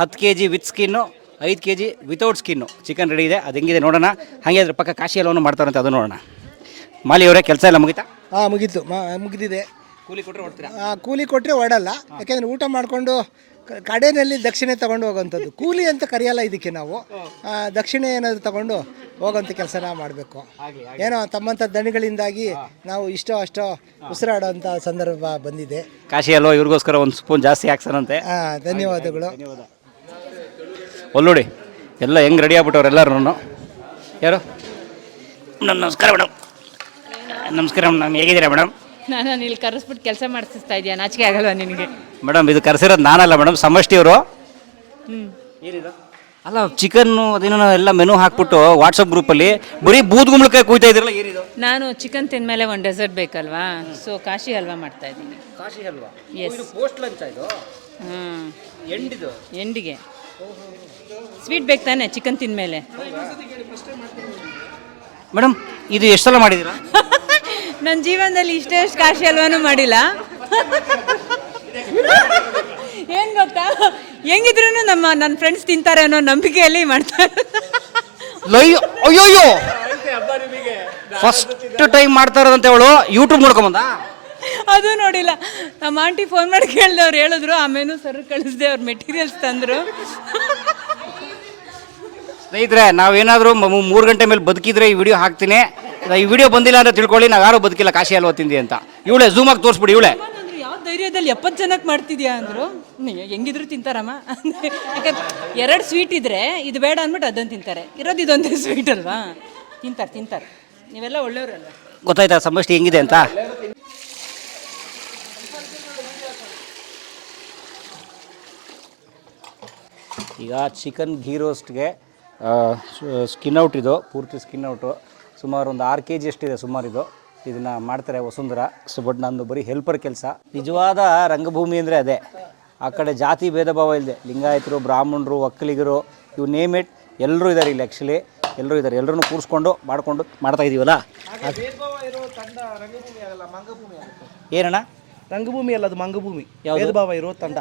10 kg with skin, 5 kg without skin chicken ready ಇದೆ. ಅದು ಹೆಂಗಿದೆ ನೋಡೋಣ. ಹಾಗೆ ಅದ್ರ ಪಕ್ಕ ಕಾಶಿ ಎಲ್ಲವನ್ನು ಮಾಡ್ತಾರಂತೆ, ಅದು ನೋಡೋಣ. ಮಾಲಿ ಅವರೇ, ಕೆಲಸ ಎಲ್ಲ ಮುಗಿತಾ? ಮುಗೀತು, ಮುಗಿದಿದೆ. ಕೂಲಿ ಕೊಟ್ಟರೆ ಹೊಡ್ತೀರಾ? ಕೂಲಿ ಕೊಟ್ಟರೆ ಹೊಡಲ್ಲ, ಯಾಕೆಂದರೆ ಊಟ ಮಾಡಿಕೊಂಡು ಕಡೆಯಲ್ಲಿ ದಕ್ಷಿಣೆ ತೊಗೊಂಡು ಹೋಗೋವಂಥದ್ದು. ಕೂಲಿ ಅಂತ ಕರೆಯಲ್ಲ ಇದಕ್ಕೆ ನಾವು. ದಕ್ಷಿಣೆ ಏನಾದರೂ ತಗೊಂಡು ಹೋಗೋಂಥ ಕೆಲಸನ ಮಾಡಬೇಕು. ಏನೋ ತಮ್ಮಂಥ ದಣಿಗಳಿಂದಾಗಿ ನಾವು ಇಷ್ಟೋ ಅಷ್ಟೋ ಉಸಿರಾಡೋಂಥ ಸಂದರ್ಭ ಬಂದಿದೆ. ಕಾಶಿ ಅಲ್ವಾ, ಇವ್ರಿಗೋಸ್ಕರ ಒಂದು ಸ್ಪೂನ್ ಜಾಸ್ತಿ ಹಾಕ್ಸನಂತೆ. ಧನ್ಯವಾದಗಳು. ಒಲ್ಲೋಡಿ ಎಲ್ಲ ಹೆಂಗೆ ರೆಡಿ ಆಗ್ಬಿಟ್ಟವ್ರು ಎಲ್ಲರೂ. ಯಾರು? ಮೇಡಮ್ ನಮಸ್ಕಾರ. ಮೇಡಮ್ ನಮಸ್ಕಾರ ಮೇಡಮ್, ಹೇಗಿದ್ದೀರಾ ಮೇಡಮ್? ನಾನು ಇಲ್ಲಿ ಕರೆಸ್ಬಿಟ್ಟು ಕೆಲಸ ಮಾಡಿಸ್ತಾ ಇದೆಯಾ? ನಾಚಿಕೆ ಆಗಲ್ವಾ ನಿನಗೆ? ಮೇಡಮ್ ಇದು ಕರೆಸಿರೋದು ನಾನಲ್ಲ ಮೇಡಮ್, ಸಮಷ್ಟಿಯವರು. ಏನಿದು ಅಲ್ಲ, ಚಿಕನ್ನು ಅದೇನೋ ಎಲ್ಲ ಮೆನು ಹಾಕ್ಬಿಟ್ಟು ವಾಟ್ಸಪ್ ಗ್ರೂಪಲ್ಲಿ ಬರೀ ಬೂದ್ಗುಂಬಳಕಾಯಿ ಕುಯ್ತಾ ಇದ್ರಲ್ಲ, ಏನಿದು? ನಾನು ಚಿಕನ್ ತಿಂದಮೇಲೆ ಒಂದು ಡೆಸರ್ಟ್ ಬೇಕಲ್ವಾ, ಸೊ ಕಾಶಿ ಹಲ್ವಾ ಮಾಡ್ತಾ ಇದ್ದೀನಿ. Kashi halwa? Yes. Post lunch ಇದು. ಎಂಡಿದು ಎಂಡಿಗೆ ಸ್ವೀಟ್ ಬೇಕು ತಾನೆ ಚಿಕನ್ ತಿಂದಮೇಲೆ? ಮೇಡಮ್ ಇದು ಎಷ್ಟು ಸಲ ಮಾಡಿದ್ದೀರಾ? ನನ್ನ ಜೀವನದಲ್ಲಿ ಇಷ್ಟೇ ಕಾಶಿ ಹಲ್ವಾನು ಮಾಡಿಲ್ಲ. ಏನು ಗೊತ್ತಾ, ಹೆಂಗಿದ್ರು ನನ್ನ ಫ್ರೆಂಡ್ಸ್ ತಿಂತಾರೆ ಅನ್ನೋ ನಂಬಿಕೆಯಲ್ಲಿ ಮಾಡ್ತಾರೆ. ಅಯ್ಯೋಯ್ಯೋ, ಫಸ್ಟ್ ಟೈಮ್ ಮಾಡ್ತಾ ಇರೋದಂತೆ ಅವಳು. ಯೂಟ್ಯೂಬ್ ನೋಡ್ಕೊಂಬಂದ? ಅದು ನೋಡಿಲ್ಲ. ನಮ್ಮ ಆಂಟಿ ಫೋನ್ ಮಾಡಿ ಕೇಳಿದೆ, ಅವ್ರು ಹೇಳಿದ್ರು. ಆಮೇಲೆ ಸರ್ ಕಳಿಸ್ದೆ, ಅವ್ರ ಮೆಟೀರಿಯಲ್ಸ್ ತಂದರು. ಸ್ನೇಹಿತರೆ, ನಾವೇನಾದರೂ 3 ಗಂಟೆ ಮೇಲೆ ಬದುಕಿದ್ರೆ ಈ ವಿಡಿಯೋ ಹಾಕ್ತೀನಿ. ಈ ವಿಡಿಯೋ ಬಂದಿಲ್ಲ ಅಂತ ತಿಳ್ಕೊಳ್ಳಿ, ನಾವು ಯಾರೂ ಬದುಕಿಲ್ಲ ಕಾಶಿ ಹಲ್ವಾ ತಿಂದಿ ಅಂತ. ಇವಳೆ ಝೂಮ್ ಆಗಿ ತೋರಿಸ್ಬಿಡಿ. ಇವಳೆ ಯಾವ ಧೈರ್ಯದಲ್ಲಿ 70 ಜನಕ್ಕೆ ಮಾಡ್ತಿದ್ಯಾ ಅಂದರು. ಹೆಂಗಿದ್ರು ತಿಂತಾರಮ್ಮ. ಯಾಕಂದ್ರೆ 2 ಸ್ವೀಟ್ ಇದ್ರೆ ಇದು ಬೇಡ ಅಂದ್ಬಿಟ್ಟು ಅದನ್ನು ತಿಂತಾರೆ. ಇರೋದು ಇದೊಂದೇ ಸ್ವೀಟ್ ಅಲ್ವಾ, ತಿಂತಾರೆ. ನೀವೆಲ್ಲ ಒಳ್ಳೆಯವರಲ್ಲ. ಗೊತ್ತಾಯ್ತಾ ಸಮಷ್ಟಿ ಹೆಂಗಿದೆ ಅಂತ? ಈಗ ಚಿಕನ್ ಘೀ ರೋಸ್ಟ್ಗೆ ಸ್ಕಿನ್ ಔಟ್, ಇದು ಪೂರ್ತಿ ಸ್ಕಿನ್ ಔಟು. ಸುಮಾರು ಒಂದು 6 kg ಅಷ್ಟಿದೆ ಸುಮಾರು. ಇದನ್ನು ಮಾಡ್ತಾರೆ ವಸುಂಧರಾ. ಸೊ ಬಟ್ ನಂದು ಬರೀ ಹೆಲ್ಪರ್ ಕೆಲಸ. ನಿಜವಾದ ರಂಗಭೂಮಿ ಅಂದರೆ ಅದೇ. ಆ ಕಡೆ ಜಾತಿ ಭೇದ ಭಾವ ಇಲ್ಲದೆ ಲಿಂಗಾಯತರು, ಬ್ರಾಹ್ಮಣರು, ಒಕ್ಕಲಿಗರು, ಇವು ನೇಮ್ ಇಟ್ ಎಲ್ಲರೂ ಇದ್ದಾರೆ ಇಲ್ಲಿ. ಆ್ಯಕ್ಚುಲಿ ಎಲ್ಲರೂ ಇದ್ದಾರೆ. ಎಲ್ಲರೂ ಕೂರಿಸ್ಕೊಂಡು ಮಾಡ್ತಾ ಇದೀವಲ್ಲ. ಏನಣ್ಣ? ರಂಗಭೂಮಿ ಅಲ್ಲ, ಅದು ಮಂಗಭೂಮಿ. ಯಾವ್ದು? ಭೇದ ಭಾವ ಇರೋ ತಂಡ.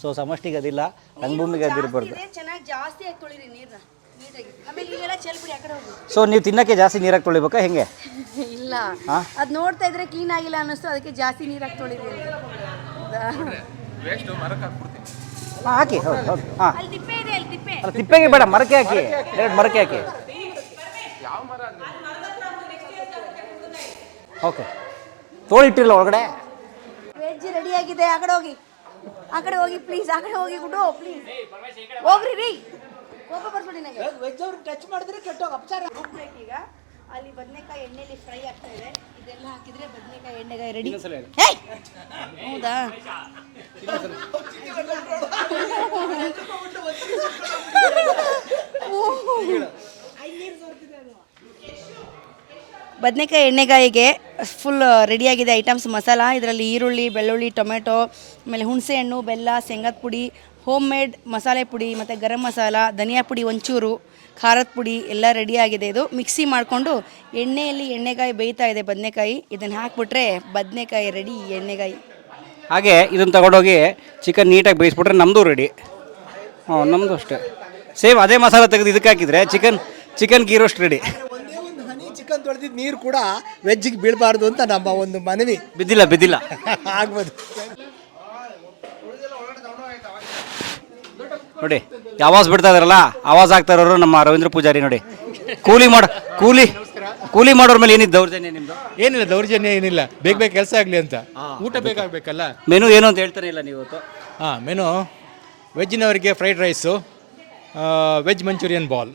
ಸೊ ಸಮಷ್ಟಿಗೆ ಅದಿಲ್ಲ, ರಂಗಭೂಮಿಗೆ ಅದಿರಬಾರ್ದು. ಚೆನ್ನಾಗಿ ಜಾಸ್ತಿ ಆಗಿ ತೊಳಿರಿ ನೀರನ್ನ ನೀಟಾಗಿ. ಆಮೇಲೆ ಇಲ್ಲೆಲ್ಲ ಚೆಲ್ಬಿಡಿ ಆ ಕಡೆ ಹೋಗಿ. ಸೊ ನೀವು ತಿನ್ನಕ್ಕೆ ಜಾಸ್ತಿ ನೀರಾಗಿ ತೊಳಿಬೇಕಾ ಹೆಂಗೆ? ಇಲ್ಲ, ಅದು ನೋಡ್ತಾ ಇದ್ರೆ ಕ್ಲೀನ್ ಆಗಿಲ್ಲ ಅನ್ನಿಸ್ತು, ಅದಕ್ಕೆ ಜಾಸ್ತಿ ನೀರಾಗಿ ತೊಳಿರಿ. ಹಾಕಿ. ಹೌದು ಹೌದು. ಹಾಂ, ಅಲ್ಲಿ ತಿಪ್ಪೆ ಇದೆ, ಅಲ್ಲಿ ತಿಪ್ಪೆ. ಅಲ್ಲ ತಿಪ್ಪೆಗೆ ಬೇಡ, ಮರಕ್ಕೆ ಹಾಕಿ. ಡೈರೆಕ್ಟ್ ಮರಕ್ಕೆ ಹಾಕಿ. ಓಕೆ, ತೋಳಿಟ್ಟಿರಲ್ಲ ಒಳಗಡೆ. ವೆಜ್ ರೆಡಿ ಆಗಿದೆ. ಆ ಕಡೆ ಹೋಗಿ, ಆ ಕಡೆ ಹೋಗಿ ಪ್ಲೀಸ್, ಆ ಕಡೆ ಹೋಗಿ ಗುಡ್ಡು ಪ್ಲೀಸ್. ಹೋಗ್ರಿ ರೀ, ಕೋಪ ಬರ್ಬೇಡಿ ನನಗೆ. ವೆಜ್ ಅವ್ರು ಟಚ್ ಮಾಡಿದ್ರೆ ಕೆಟ್ಟೋಗ ಅಪಚಾರ. ಈಗ ಅಲ್ಲಿ ಬದನೆಕಾಯಿ ಎಣ್ಣೆಲಿ ಫ್ರೈ ಆಗ್ತಾ ಇದೆ. ಇದೆಲ್ಲ ಹಾಕಿದ್ರೆ ಬದನೆಕಾಯಿ ಎಣ್ಣೆಗಾಯಿ ರೆಡಿ. ಹೌದಾ? ಬದನೆಕಾಯಿ ಎಣ್ಣೆಗಾಯಿಗೆ ಫುಲ್ ರೆಡಿಯಾಗಿದೆ ಐಟಮ್ಸ್. ಮಸಾಲ ಇದರಲ್ಲಿ ಈರುಳ್ಳಿ, ಬೆಳ್ಳುಳ್ಳಿ, ಟೊಮೆಟೊ, ಆಮೇಲೆ ಹುಣಸೆ ಹಣ್ಣು, ಬೆಲ್ಲ, ಶೇಂಗಾದ ಪುಡಿ, ಹೋಮ್ ಮೇಡ್ ಮಸಾಲೆ ಪುಡಿ ಮತ್ತು ಗರಂ ಮಸಾಲ, ಧನಿಯಾ ಪುಡಿ ಒಂಚೂರು, ಖಾರದ ಪುಡಿ ಎಲ್ಲ ರೆಡಿಯಾಗಿದೆ. ಇದು ಮಿಕ್ಸಿ ಮಾಡಿಕೊಂಡು ಎಣ್ಣೆಯಲ್ಲಿ ಎಣ್ಣೆಗಾಯಿ ಬೇಯ್ತಾ ಇದೆ ಬದನೆಕಾಯಿ. ಇದನ್ನು ಹಾಕ್ಬಿಟ್ರೆ ಬದನೆಕಾಯಿ ರೆಡಿ ಎಣ್ಣೆಗಾಯಿ. ಹಾಗೆ ಇದನ್ನು ತಗೊಂಡೋಗಿ ಚಿಕನ್ ನೀಟಾಗಿ ಬೇಯಿಸ್ಬಿಟ್ರೆ ನಮ್ಮದು ರೆಡಿ. ನಮ್ಮದು ಅಷ್ಟೇ ಸೇಮ್ ಅದೇ ಮಸಾಲ ತೆಗೆದು ಇದಕ್ಕೆ ಹಾಕಿದರೆ ಚಿಕನ್ ಗೀ ರೋಸ್ಟ್ ರೆಡಿ. ಒಂದೇ ಒಂದು ಹನಿ ಚಿಕನ್ ತೊಳೆದಿದ್ದು ನೀರು ಕೂಡ ವೆಜ್ಜಿಗೆ ಬೀಳಬಾರ್ದು ಅಂತ ನಮ್ಮ ಒಂದು ಮನವಿ. ಬಿದ್ದಿಲ್ಲ ಆಗ್ಬೋದು. ನೋಡಿ ಆವಾಜ್ ಬಿಡ್ತಾ ಇದಾರಲ್ಲ, ಆವಾಜ್ ಆಗ್ತಾ ಇರೋರು ನಮ್ಮ ರವೀಂದ್ರ ಪೂಜಾರಿ. ನೋಡಿ ಕೂಲಿ ಮಾಡೋರ ಮೇಲೆ ಏನಿತ್ತು ದೌರ್ಜನ್ಯ ನಿಮ್ದು? ಏನಿಲ್ಲ ದೌರ್ಜನ್ಯ, ಏನಿಲ್ಲ. ಬೇಗ ಕೆಲಸ ಆಗಲಿ ಅಂತ. ಊಟ ಬೇಕಾಗಬೇಕಲ್ಲ. ಮೆನು ಏನು ಅಂತ ಹೇಳ್ತಾನೆ ಇಲ್ಲ ನೀವು ಇವತ್ತು? ಮೆನು ವೆಜ್ಜಿನವರಿಗೆ fried rice, veg Manchurian ball,